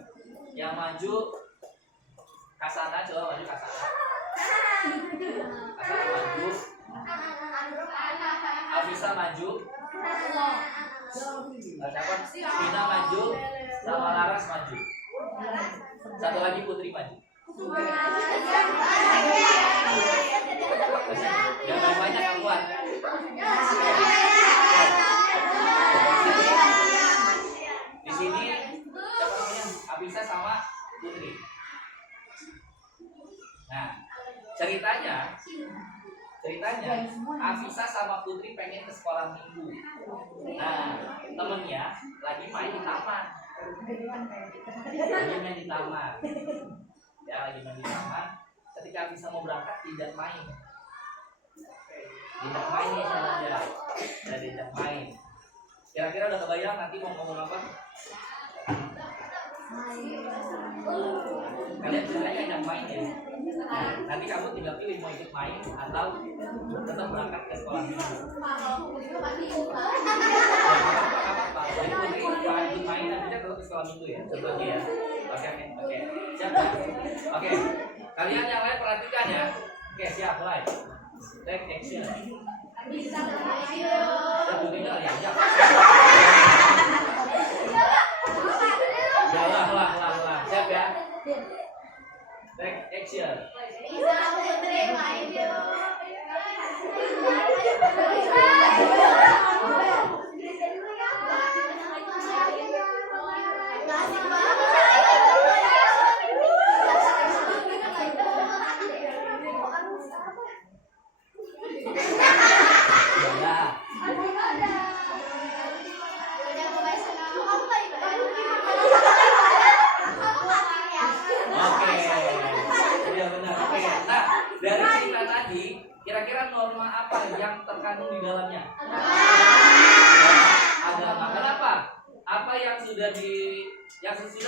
yang maju Kasana, coba maju Kasana. Kasana maju. Afisa maju. Siapa? Vina maju, sama Laras maju. Satu lagi Putri maju. Yang banyak yang kuat. Di sini siapa namanya? Afisa sama Putri. Nah, ceritanya Afisa sama Putri pengen ke sekolah minggu. Nah, temennya lagi main di taman. Ya, lagi main di taman. Ketika Afisa mau berangkat tidak main nih sama dia. Tidak main. Kira-kira udah kebayang nanti mau ngomong apa? Kalian ceritanya yang main ya. Nah, nanti kamu tinggal pilih mau ikut main atau tetap berangkat ke sekolah minggu. Apa-apa. Jadi Putri ikut main nanti tetap ke sekolah minggu ya. Contohnya ya. Oke. Siap. Oke. Kalian yang lain perhatikan ya. Oke, siap mulai. Take action. Ya, Putrinya ya. Ulang. Siap ya. Take action. Dari cerita tadi, kira-kira norma apa yang terkandung di dalamnya? Agama. Kenapa? Apa yang sudah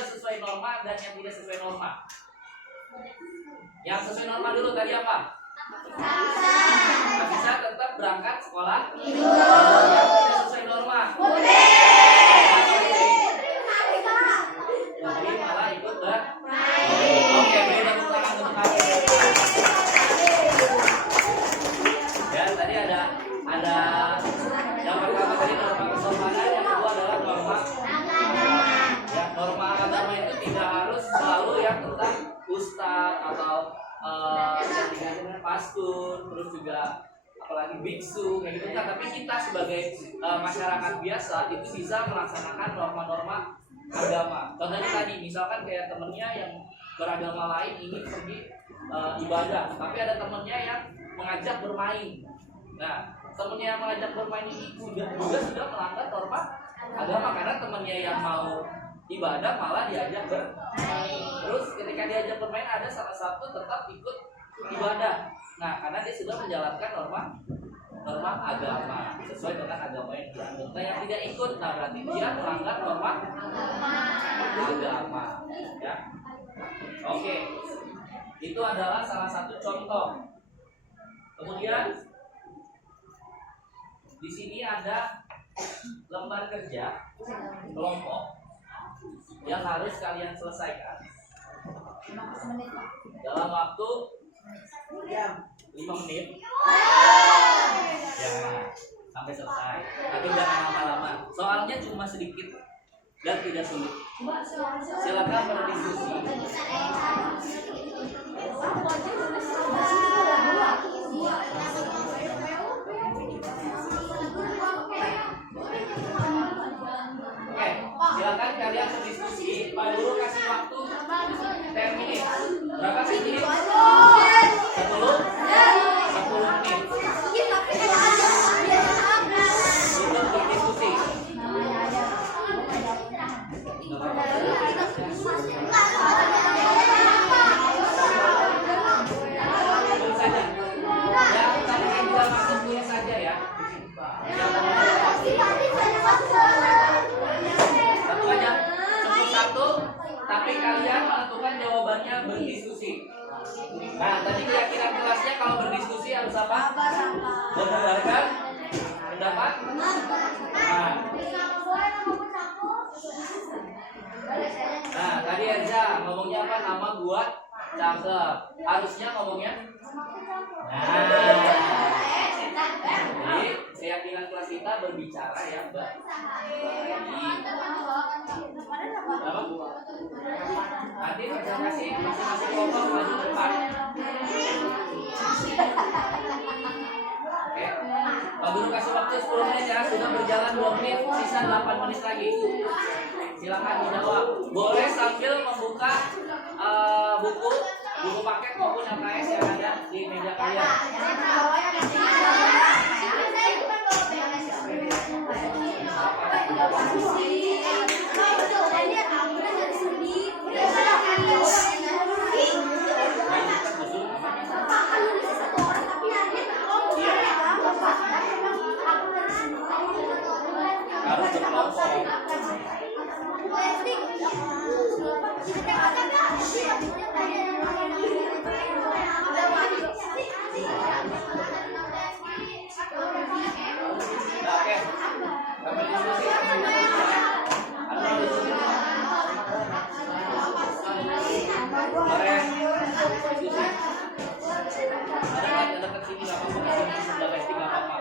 sesuai norma dan yang tidak sesuai norma? Yang sesuai norma dulu tadi apa? Bisa tetap berangkat sekolah. Yang tidak sesuai norma. Putri malah ikut bermain. Oke, beri tepuk tangan untuk kami. Ya, tadi ada yang pertama tadi norma kesopanan, yang kedua adalah norma ya, norma agama itu tidak harus selalu yang tentang ustaz atau yang dengan pastor, terus juga apalagi apalagi biksu kayak gitu kan, tapi kita sebagai masyarakat biasa itu bisa melaksanakan norma-norma agama. Contohnya tadi misalkan kayak temennya yang beragama lain ini pergi ibadah, tapi ada temennya yang mengajak bermain. Nah, temennya yang mengajak bermain ini juga sudah melanggar norma agama, karena temennya yang mau ibadah malah diajak bermain. Terus ketika diajak bermain ada salah satu tetap ikut ibadah. Nah, karena dia sudah menjalankan norma agama sesuai dengan agama yang dianut. Nah, yang tidak ikut, nah berarti dia melanggar norma agama. Ya, oke. Itu adalah salah satu contoh. Kemudian di sini ada lembar kerja kelompok yang harus kalian selesaikan dalam waktu 5 menit. Ya, sampai selesai. Tapi jangan lama-lama. Soalnya cuma sedikit dan tidak sulit. Silakan berdiskusi. Oke, silakan kalian berdiskusi. Pak Guru kasih waktu 10 menit. Berapa sih menit? 10 menit. Untuk berdiskusi. Tulis saja. Yang tadi yang tidak masuk tulis saja ya. Satu aja, cukup satu. Tapi kalian menentukan jawabannya berdiskusi. Nah, tadi keyakinan kelasnya kalau berdiskusi harus apa? Mendengarkan pendapat. Nah, tadi Erza ngomongnya apa? Nama gua cakep. Harusnya ngomongnya. Jadi keyakinan kelas kita berbicara ya, Mbak. Nanti presentasi masing-masing kelompok maju depan. Oke. Pak Guru kasih waktu 10 menit ya, sudah berjalan 2 menit, sisa 8 menit lagi. Silakan dijawab. Boleh sambil membuka buku paket maupun LKS yang ada di meja kalian. Harus berkelompok. Oke, sampai diskusi. Ada diskusi. Diskusi. Ada dekat sini nggak apa-apa, sini sebelah guys, nggak apa-apa.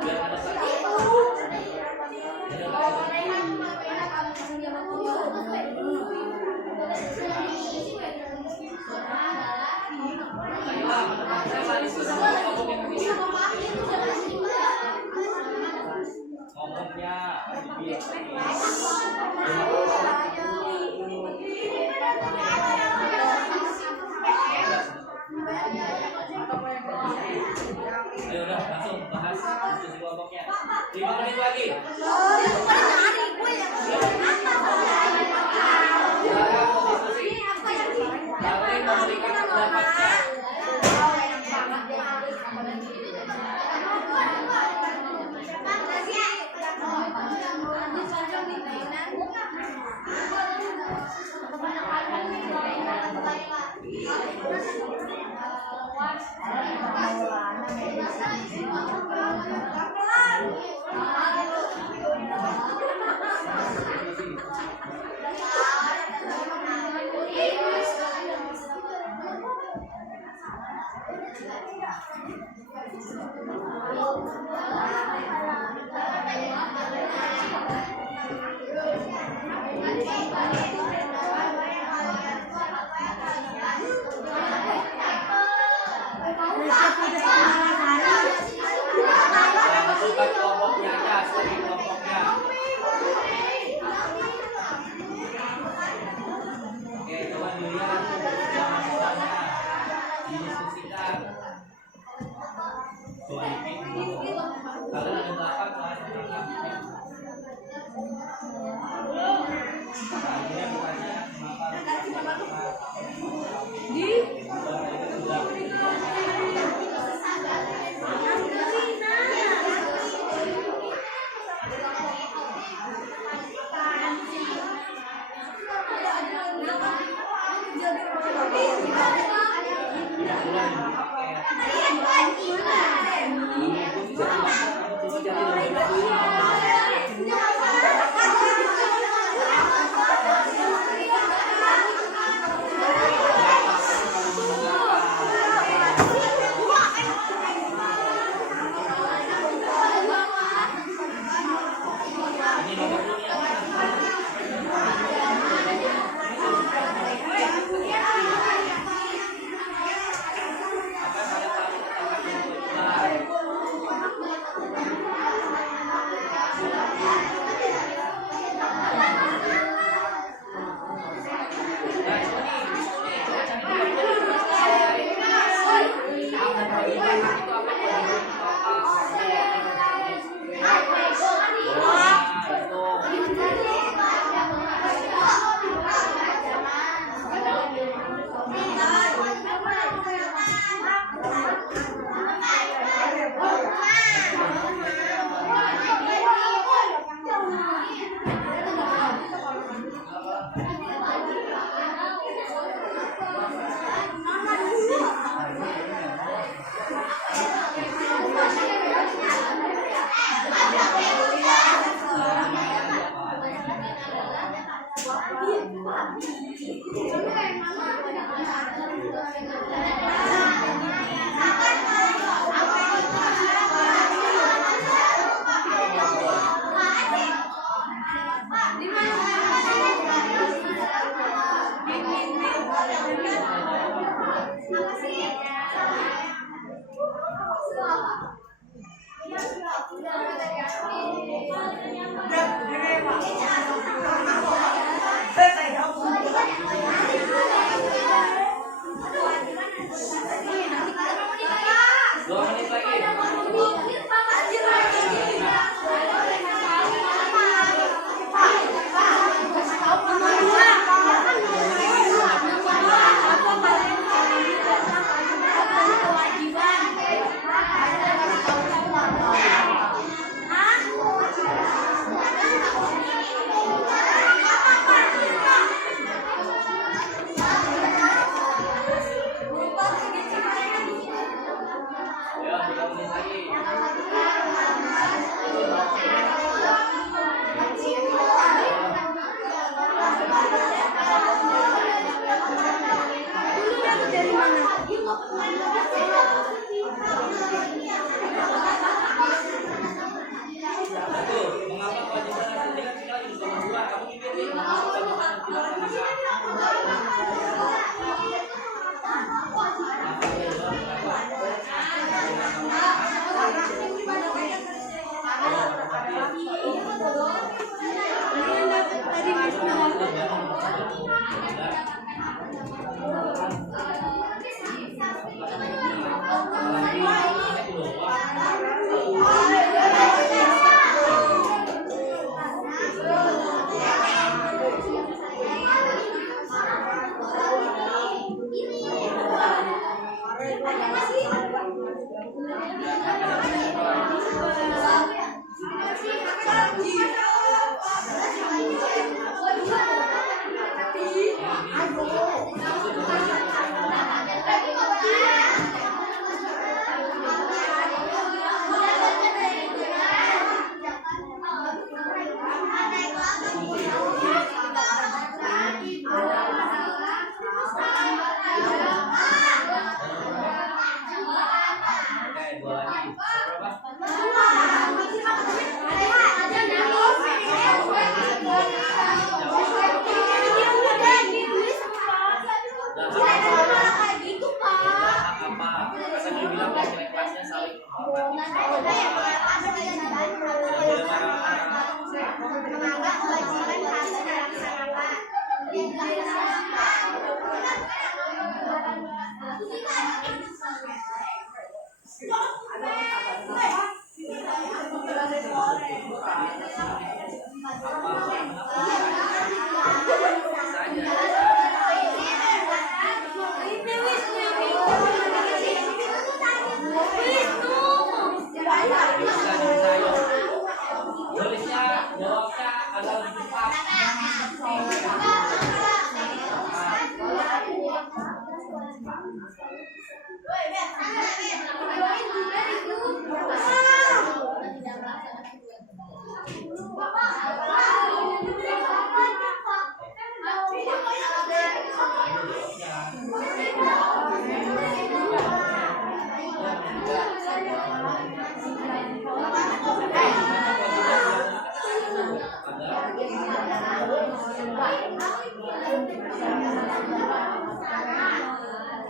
Biar ada satu. Ngomongnya ayo udah langsung bahas diskusi kelompoknya. 5 menit lagi. Silakan berdiskusi. Nanti memberikan pendapatnya.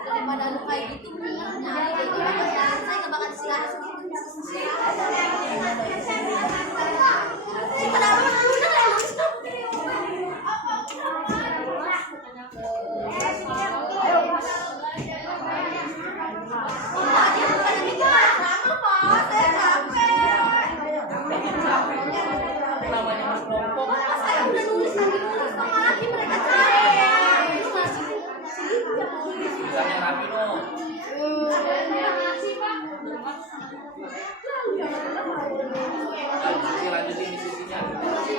Daripada lu kayak gitu mendingan kayak gitu ya saya nggak bakal istirahat namanya mas kelompok. saya udah nulis lagi mereka cari Misalnya rapi no. Lanjutin diskusinya. Diskusi.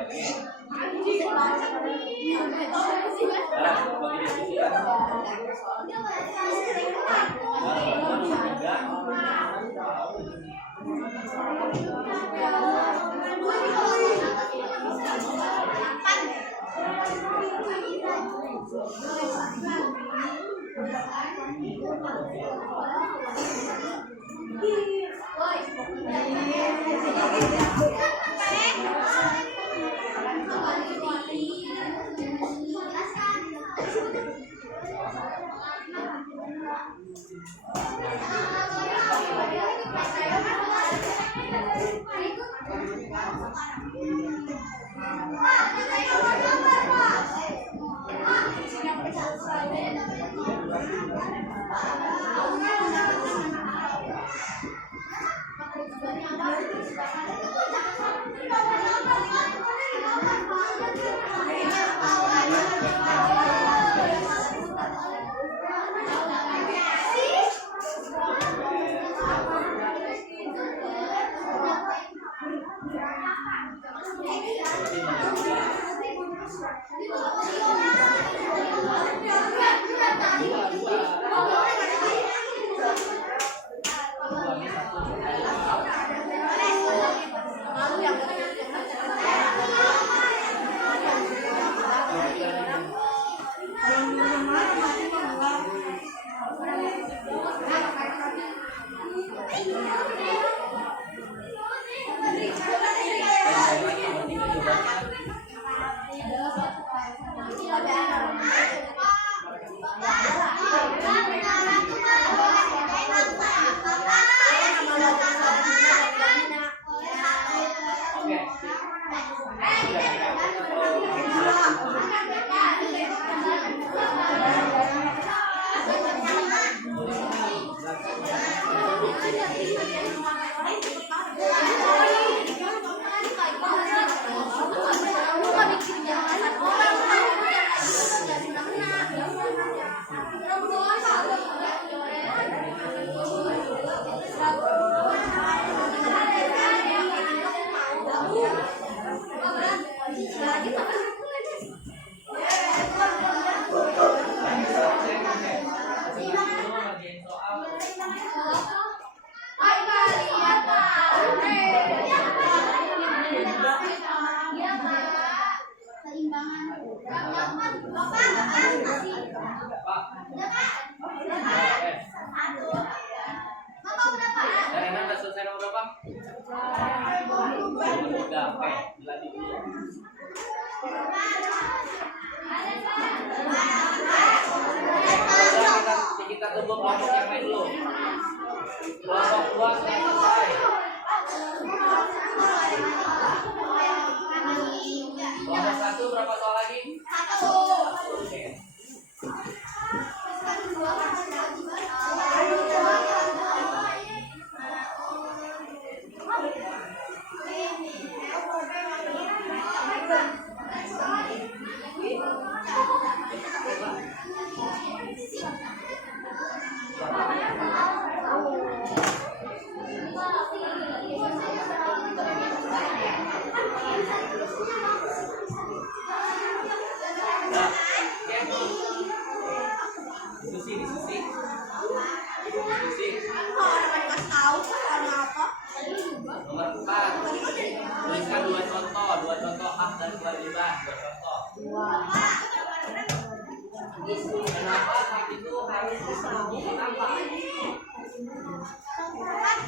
Oke. Bagi diskusi ya. Dan Anda selesai nomor berapa? tunggu kelompok yang main dulu. Kelompok 2 sudah selesai. Kelompok 1 berapa soal lagi? Oke. Nomor 4. Tuliskan dua contoh hak dan kewajiban, dua contoh. Kenapa hak itu harus dipenuhi? Kenapa?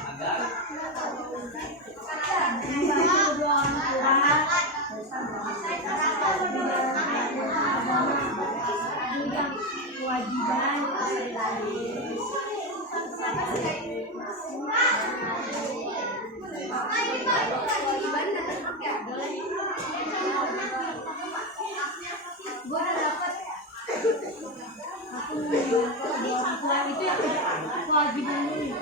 Agar kewajiban gua dapat itu ya kewajiban nih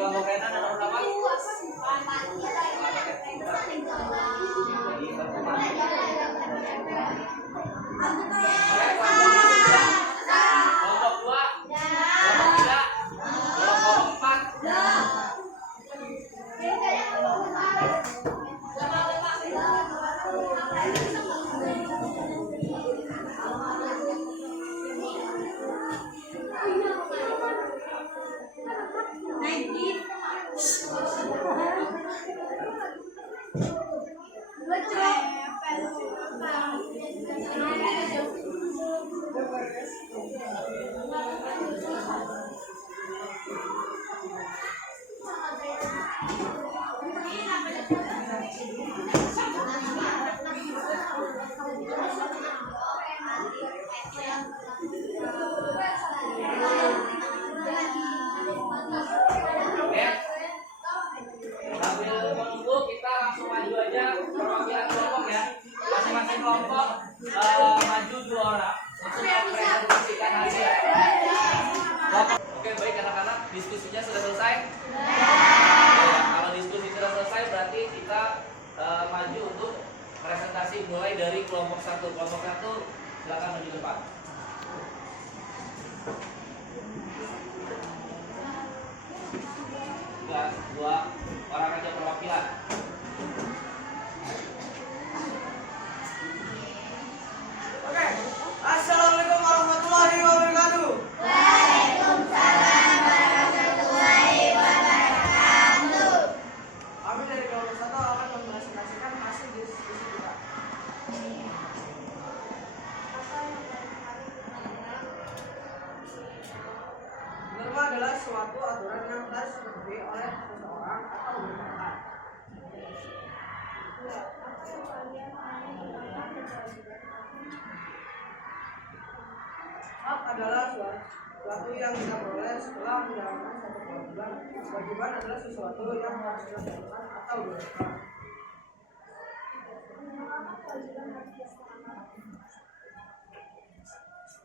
kelompok Renan ada berapa? Kelompok 2, kelompok 3, kelompok 4. Sambil menunggu kita langsung maju aja perwakilan kelompok ya. Masing-masing kelompok maju 2 orang untuk mempresentasikan hasil. Oke, baik anak-anak, diskusinya sudah selesai? Ya, kalau diskusi sudah selesai berarti kita maju untuk presentasi mulai dari kelompok 1. Kelompok 1 silakan maju depan. Enggak, 2 orang aja perwakilan. Oke. Assalamualaikum warahmatullahi wabarakatuh. Kami dari kelompok 1 akan mempresentasikan hasil diskusi kita. Norma adalah suatu aturan yang harus dipenuhi oleh seseorang atau beberapa. Hak adalah suatu yang kita peroleh setelah menjalankan suatu kewajiban. Kewajiban adalah sesuatu yang harus dilakukan atau dilakukan.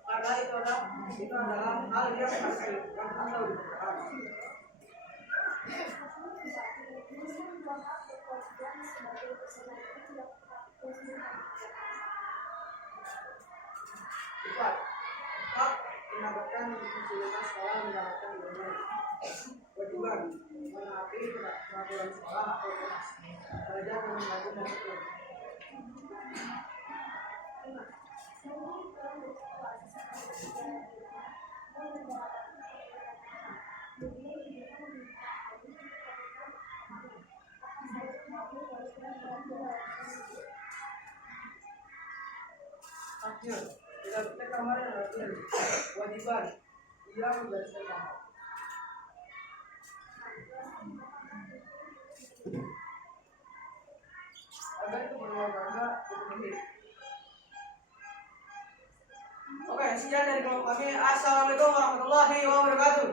Karena itu adalah hal yang harus dilakukan atau dilakukan. Empat, hak mendapatkan fasilitas sekolah mendapatkan nilai. Kewajiban menaati peraturan sekolah atau kelas. Belajar dan membantu dan sekolah. Akhir, kita kemarin akhir. Kewajiban ia membereskan kamar. Agar keperluan warga dipenuhi. Oke, sekian dari kelompok kami. Assalamualaikum warahmatullahi wabarakatuh.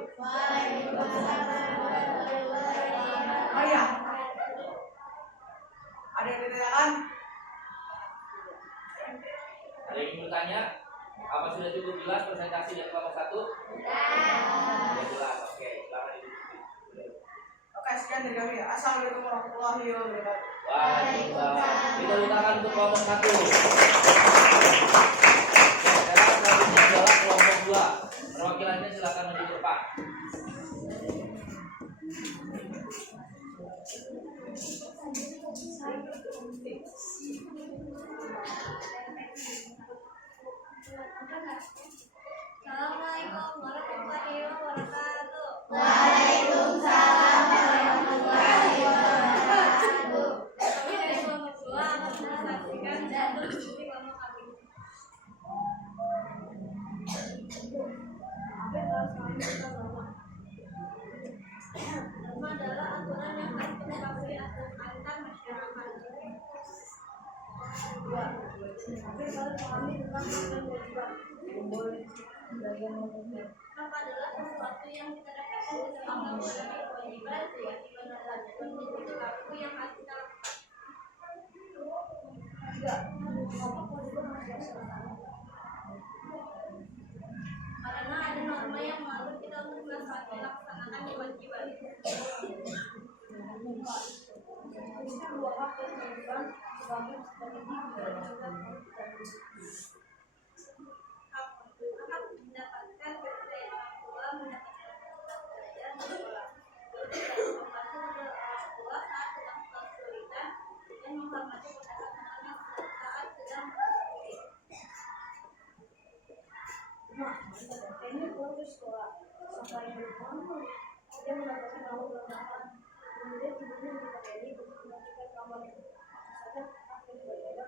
Maria, ada yang ditanyakan? Ada yang ingin bertanya? Apa sudah cukup jelas presentasi dari kelompok 1? Sudah jelas, oke. Silakan diikuti. Oke, sekian dari kami. Assalamualaikum warahmatullahi wabarakatuh. Waalaikumsalam. Kita letakkan untuk kelompok 1. Sekarang selanjutnya adalah kelompok 2. Perwakilannya silakan maju ke depan. Assalamualaikum warahmatullahi wabarakatuh. Waalaikumsalam warahmatullahi wabarakatuh. Kami dari kelompok 2 akan menyaksikan satu diskusi kelompok kami. Norma adalah aturan yang harus disepakati antar masyarakat. Norma adalah sesuatu yang kita dapatkan dalam melakukan kewajiban adalah menjadi perilaku yang harus kita lakukan. Karena ada norma yang mengatur kita untuk melaksanakan kewajiban. Hak mendapatkan kepercayaan orang tua, mendapatkan belajar di sekolah. Membantu orang tua saat sedang kesulitan dan menghormati perkataan anak saat sedang bersedih. Ini proses sekolah sampai dia mendapatkan awal bermanfaat. Kemudian ibunya dipakai untuk melakukan kamar saja akan berbeda.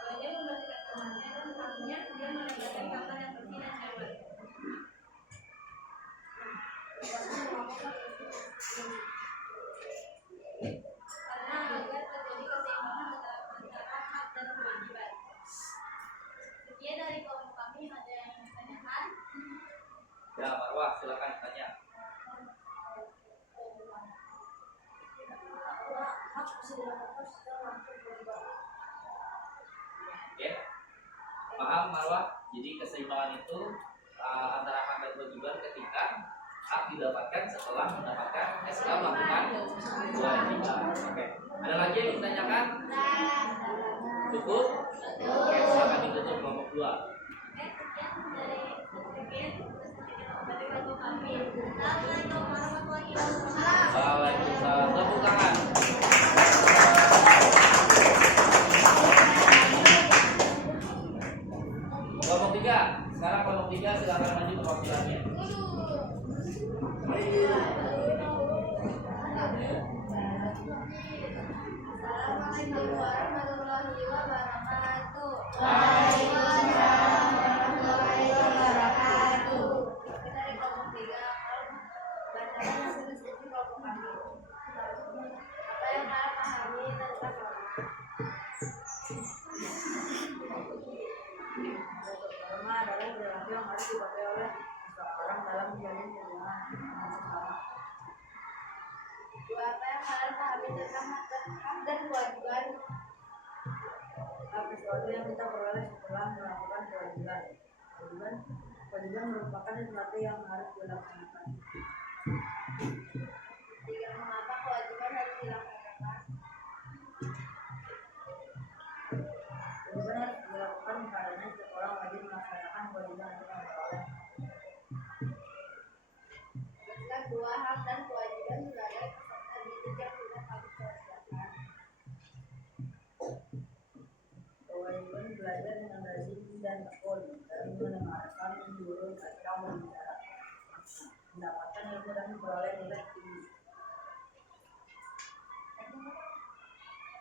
Kewajibannya membersihkan kamarnya dan haknya dia menempatkan kamar yang bersih dan nyaman. Karena agar terjadi keseimbangan antara hak dan kewajiban. Sekian dari kelompok kami, ada yang ditanyakan? Ya, Marwah, silakan tanya. Oke. Paham Marwah? Jadi keseimbangan itu antara hak dan kewajiban ketika hak didapatkan setelah melakukan kewajiban. Oke. Ada lagi yang ditanyakan? Cukup? Oke, silakan ditutup kelompok 2. Dari kelompok kami. Assalamualaikum warahmatullahi wabarakatuh. Waalaikumsalam. Tepuk tangan. Kelompok 3. Sekarang kelompok 3 silakan maju perwakilannya. Assalamualaikum warahmatullahi wabarakatuh. Waalaikumsalam warahmatullahi wabarakatuh. Kita dari kelompok 3 akan bacakan hasil diskusi kelompok kami. Apa yang kalian pahami tentang norma? Norma adalah perilaku yang harus dipakai oleh seseorang dalam menjalin hubungan sesama. Dua, apa yang kalian pahami tentang hak dan kewajiban? Hak sesuatu yang kita peroleh setelah melakukan kewajiban. Kewajiban merupakan sesuatu yang harus dilaksanakan. Tiga, mengapa kewajiban harus dilaksanakan? Kewajiban mendapatkan ilmu dan memperoleh nilai tinggi.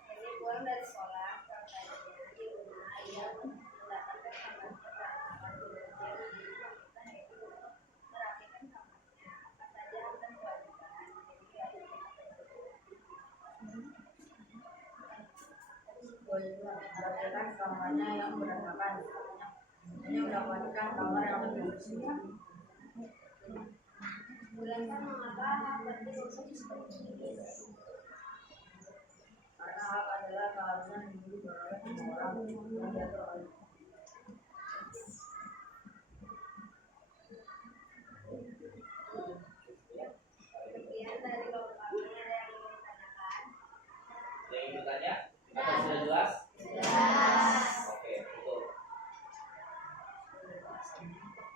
Jadi pulang dari sekolah, pulang kajian di rumah, ia mendapatkan kamarnya dan belajar di rumah, yaitu merapikan kamarnya. Apa saja hak dan kewajiban. Jadi Merapikan kamarnya yang berantakan. Hanya mendapatkan kamar yang lebih bersih. bulankan mengapa hak penting untuk seperti ini. Karena hak adalah keharusan yang dimiliki oleh semua orang yang diatur oleh Sekian dari kelompok kami, ada yang ingin ditanyakan? Yang ingin bertanya? Atau sudah jelas? Jelas. Oke, betul.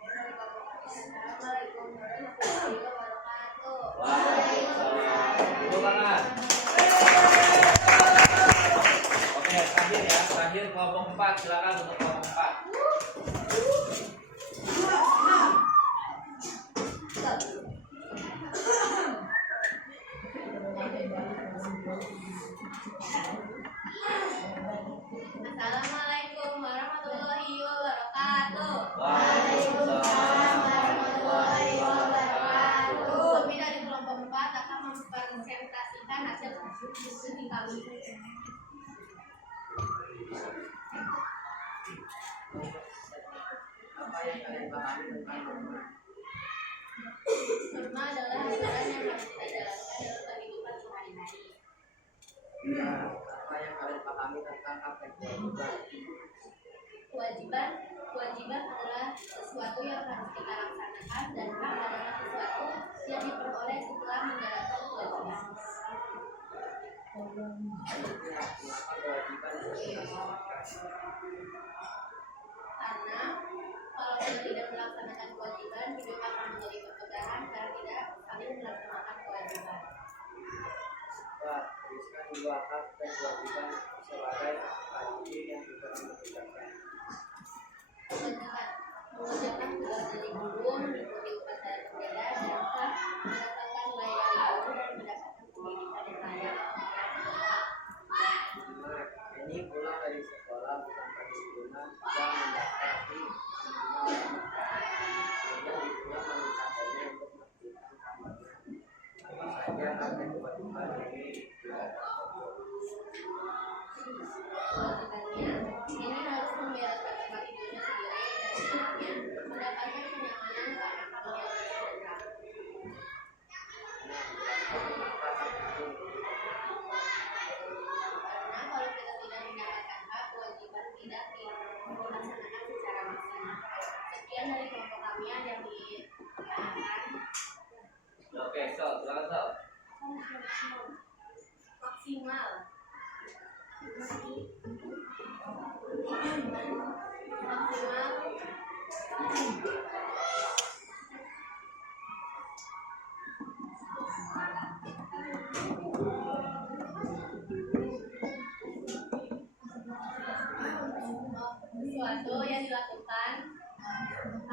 Dari kelompok kami, Assalamualaikum warahmatullahi wabarakatuh. Waalaikumsalam. Tepuk tangan. Oke, terakhir ya, terakhir kelompok 4, silakan untuk kelompok 4. Assalamualaikum warahmatullahi wabarakatuh. Waalaikumsalam. Kami dari kelompok 4 akan mempresentasikan hasil studi kami. apa yang kalian pahami tentang norma. Norma adalah aturan yang harus kita jalankan dalam kehidupan sehari-hari. Apa yang kalian pahami tentang hak dan kewajiban. Kewajiban adalah sesuatu yang harus kita laksanakan dan hak adalah sesuatu yang diperoleh setelah menjalankan kewajiban. Mengapa kewajiban harus dilaksanakan? Karena kalau kita tidak melaksanakan kewajiban, hidup akan menjadi kesudahan karena tidak saling melaksanakan kewajiban. Tuliskan dua hak dan kewajiban sebagai hal yang kita mengerjakan. Mengerjakan tugas dari guru, mengikuti upacara bendera, dan mendapatkan nilai dari guru dan mendapatkan pendidikan yang layak. Ini pulang dari sekolah bukan perhitungan yang mendapati kemudian dipulang memintakannya untuk merapikan kamarnya. Apa saja hak dan kewajiban ini Kewajibannya, ini harus membereskan tempat tidurnya sendiri dan seterusnya, mendapatkan kenyamanan karena kamar yang bersederhana. Karena kalau kita tidak mendapatkan hak, kewajiban tidak dilaksanakan secara maksimal. Sekian dari kelompok kami, ada yang ditanyakan. Oke, Sol, silakan Sol. Maksimal. Sesuatu yang dilakukan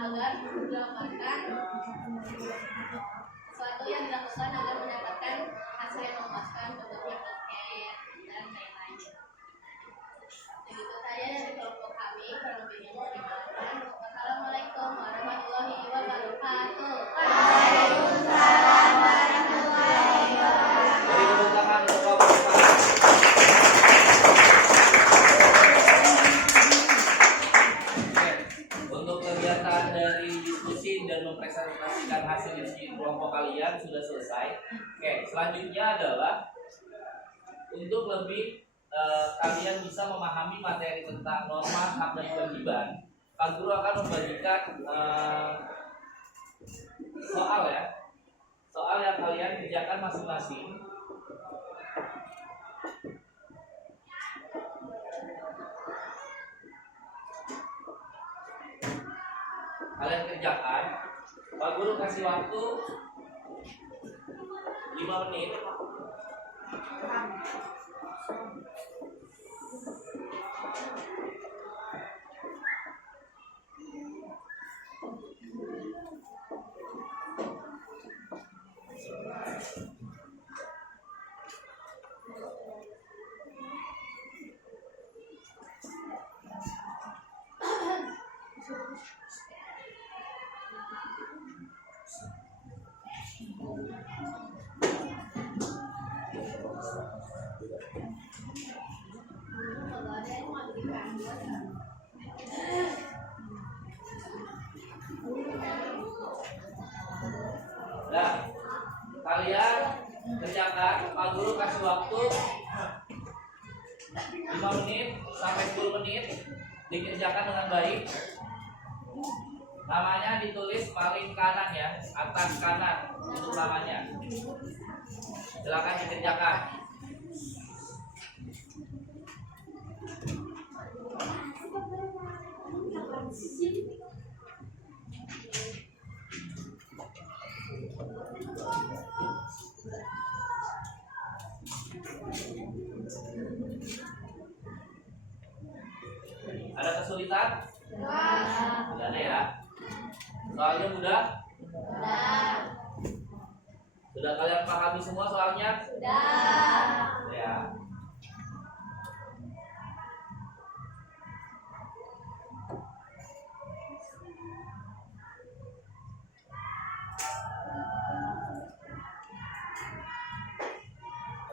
agar mendapatkan hasil yang memuaskan, contohnya paket dan lain-lain. Begitu saja dari kelompok kami, kurang lebihnya mohon dimaafkan. Wassalamualaikum warahmatullahi wabarakatuh. Waalaikumsalam warahmatullahi wabarakatuh. Beri tepuk tangan untuk kelompok 4. Oke, untuk kegiatan dari diskusi dan mempresentasikan hasil diskusi kelompok kalian sudah selesai. Oke, selanjutnya adalah untuk lebih kalian bisa memahami materi tentang norma, hak dan kewajiban. Pak Guru akan membagikan soal yang kalian kerjakan masing-masing. Kalian kerjakan, Pak Guru kasih waktu 5 menit. Nah, kalian kerjakan, Pak Guru kasih waktu 5 menit sampai 10 menit, dikerjakan dengan baik. Namanya ditulis paling kanan ya, atas kanan untuk namanya. Silakan dikerjakan. Ada kesulitan? Tidak ada ya. Soalnya mudah? Sudah kalian pahami semua soalnya? Ya.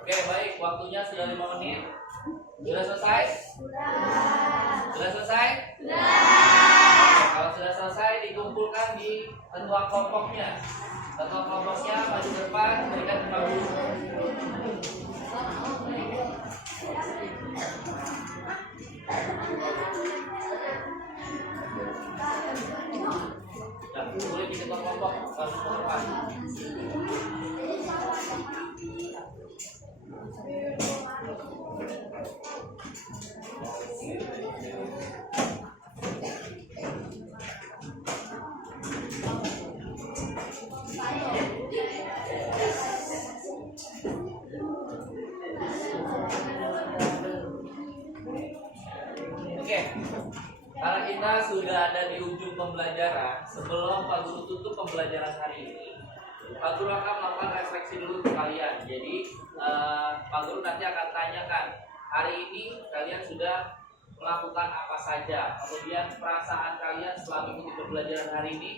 Oke, baik. Waktunya sudah 5 menit. Sudah selesai? Sudah selesai? Kalau sudah selesai, dikumpulkan di ketua kelompoknya. Ketua kelompoknya maju depan, berikan Pak Guru. Dan boleh di ketua kelompok, maju ke depan. Oke, karena kita sudah ada di ujung pembelajaran, sebelum Pak Guru tutup pembelajaran hari ini, Pak Guru akan melakukan refleksi dulu ke kalian. Jadi Pak Guru nanti akan tanyakan, hari ini kalian sudah melakukan apa saja, kemudian perasaan kalian setelah mengikuti pembelajaran hari ini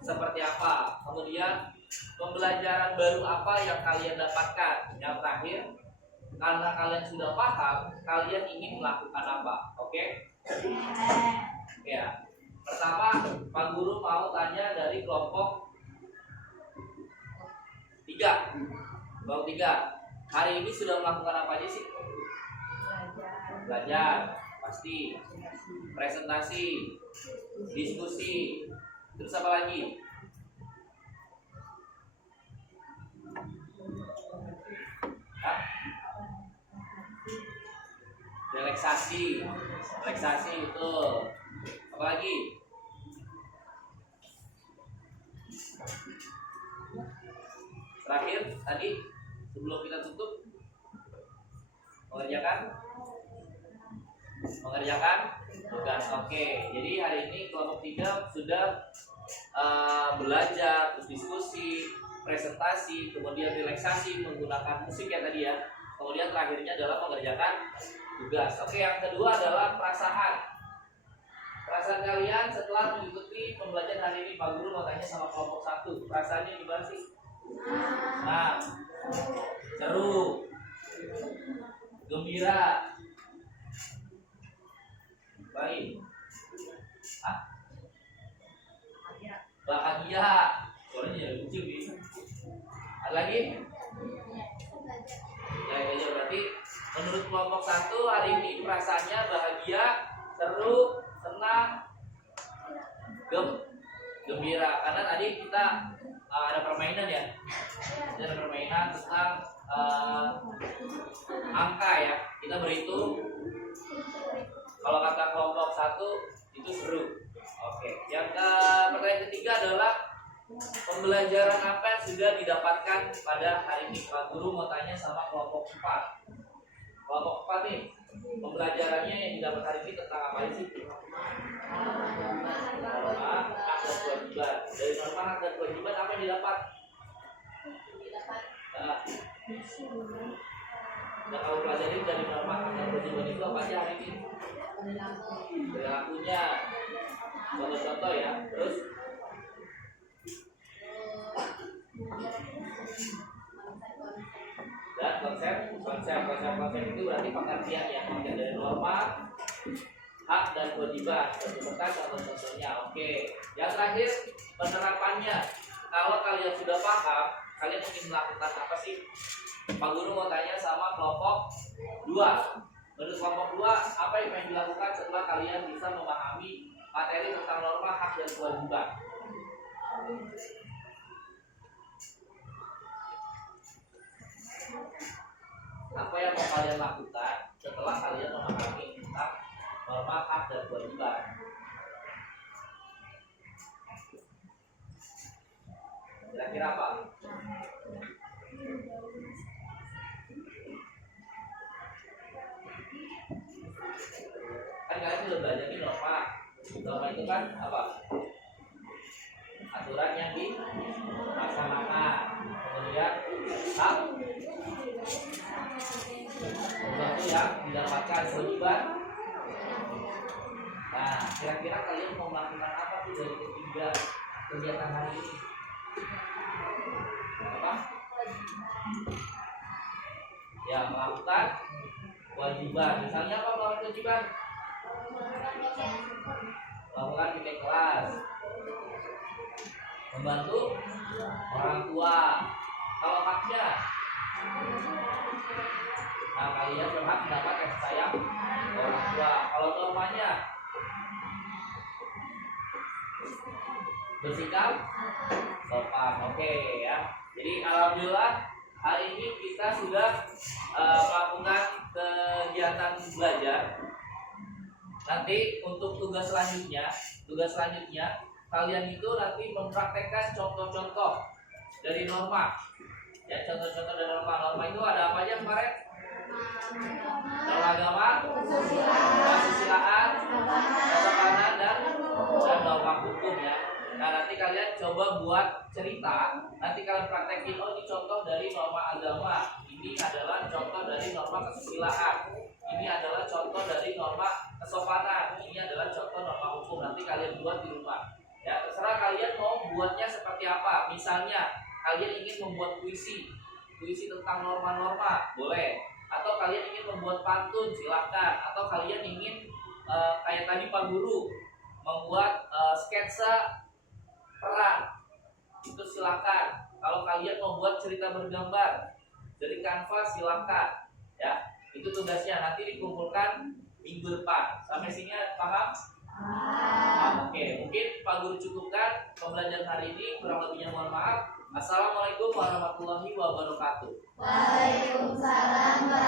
seperti apa, kemudian pembelajaran baru apa yang kalian dapatkan. Yang terakhir, karena kalian sudah paham, kalian ingin melakukan apa. Oke? Ya. Pertama, Pak Guru mau tanya dari kelompok 3. Kelompok 3. Hari ini sudah melakukan apa aja sih? Belajar, pasti. Presentasi, diskusi. Terus apa lagi? Hah? Relaksasi itu. Apa lagi? Terakhir tadi sebelum kita tutup, mengerjakan tugas. Oke, jadi hari ini kelompok 3 sudah belajar, terus diskusi, presentasi, kemudian relaksasi menggunakan musik ya tadi ya. Kemudian terakhirnya adalah mengerjakan tugas. Oke, yang kedua adalah perasaan. Perasaan kalian setelah mengikuti pembelajaran hari ini, Pak Guru mau tanya sama kelompok 1. Perasaannya gimana sih? Nah, seru, gembira, baik, bahagia. Suaranya lucu nih. Ada lagi? Ya, berarti menurut kelompok 1 hari ini perasaannya bahagia, seru, senang, gembira. Karena tadi kita ada permainan ya, ada permainan tentang angka ya. Kita berhitung. Kalau kata kelompok 1 itu seru. Oke. Yang pertanyaan ketiga adalah pembelajaran apa yang sudah didapatkan pada hari ini. Pak Guru mau tanya sama kelompok 4. Kelompok 4 nih, pembelajarannya yang didapat hari ini tentang apa sih? Norma, hak dan kewajiban. Dari norma, hak dan kewajiban apa yang didapat? Nah, kalau pelajari dari norma, hak dan kewajiban itu apa aja hari ini? Perilakunya, contoh-contoh ya. Terus dan konsep Konsep itu berarti pengertiannya, pengertian dari norma, hak dan kewajiban. Serta contoh-contohnya. Oke. Yang terakhir penerapannya. Kalau kalian sudah paham, kalian ingin melakukan apa sih? Pak Guru mau tanya sama kelompok 2. Menurut kelompok 2, apa yang ingin dilakukan setelah kalian bisa memahami materi tentang norma, hak dan kewajiban? Apa yang mau kalian lakukan setelah kalian memahami tentang norma, hak dan kewajiban? Kira-kira apa? Kan kalian sudah belajar nih norma. Norma itu kan apa? Aturan yang dilaksanakan. Kemudian hak, sesuatu yang didapatkan. Kewajiban. Nah, kira-kira kalian mau melakukan apa tuh dari ketiga kegiatan hari ini? Apa? Ya, melakukan kewajiban. Misalnya apa melakukan kewajiban? Melakukan bikin kelas, membantu orang tua. Kalau haknya, nah kalian berhak mendapat kasih sayang orang tua. Kalau normanya, bersikap sopan. Oke ya. Jadi alhamdulillah hari ini kita sudah melakukan kegiatan belajar. Nanti untuk tugas selanjutnya kalian itu nanti mempraktekkan contoh-contoh dari norma. Ya, contoh-contoh dari norma. Norma itu ada apa aja kemarin? Norma agama, kesusilaan, kesopanan dan norma hukum ya. Nah, nanti kalian coba buat cerita. Nanti kalian praktekin, oh ini contoh dari norma agama, ini adalah contoh dari norma kesusilaan, ini adalah contoh dari norma kesopanan, ini adalah contoh norma hukum. Nanti kalian buat di rumah. Ya, terserah kalian mau buatnya seperti apa. Misalnya kalian ingin membuat puisi tentang norma-norma, boleh. Atau kalian ingin membuat pantun, silahkan. Atau kalian ingin kayak tadi Pak Guru membuat sketsa perang, itu silakan. Kalau kalian mau buat cerita bergambar dari kanvas, silakan. Ya, itu tugasnya nanti dikumpulkan minggu depan. Sampai sini paham? Oke, mungkin Pak Guru cukupkan pembelajaran hari ini. Kurang lebihnya mohon maaf. Assalamualaikum warahmatullahi wabarakatuh. Waalaikumsalam.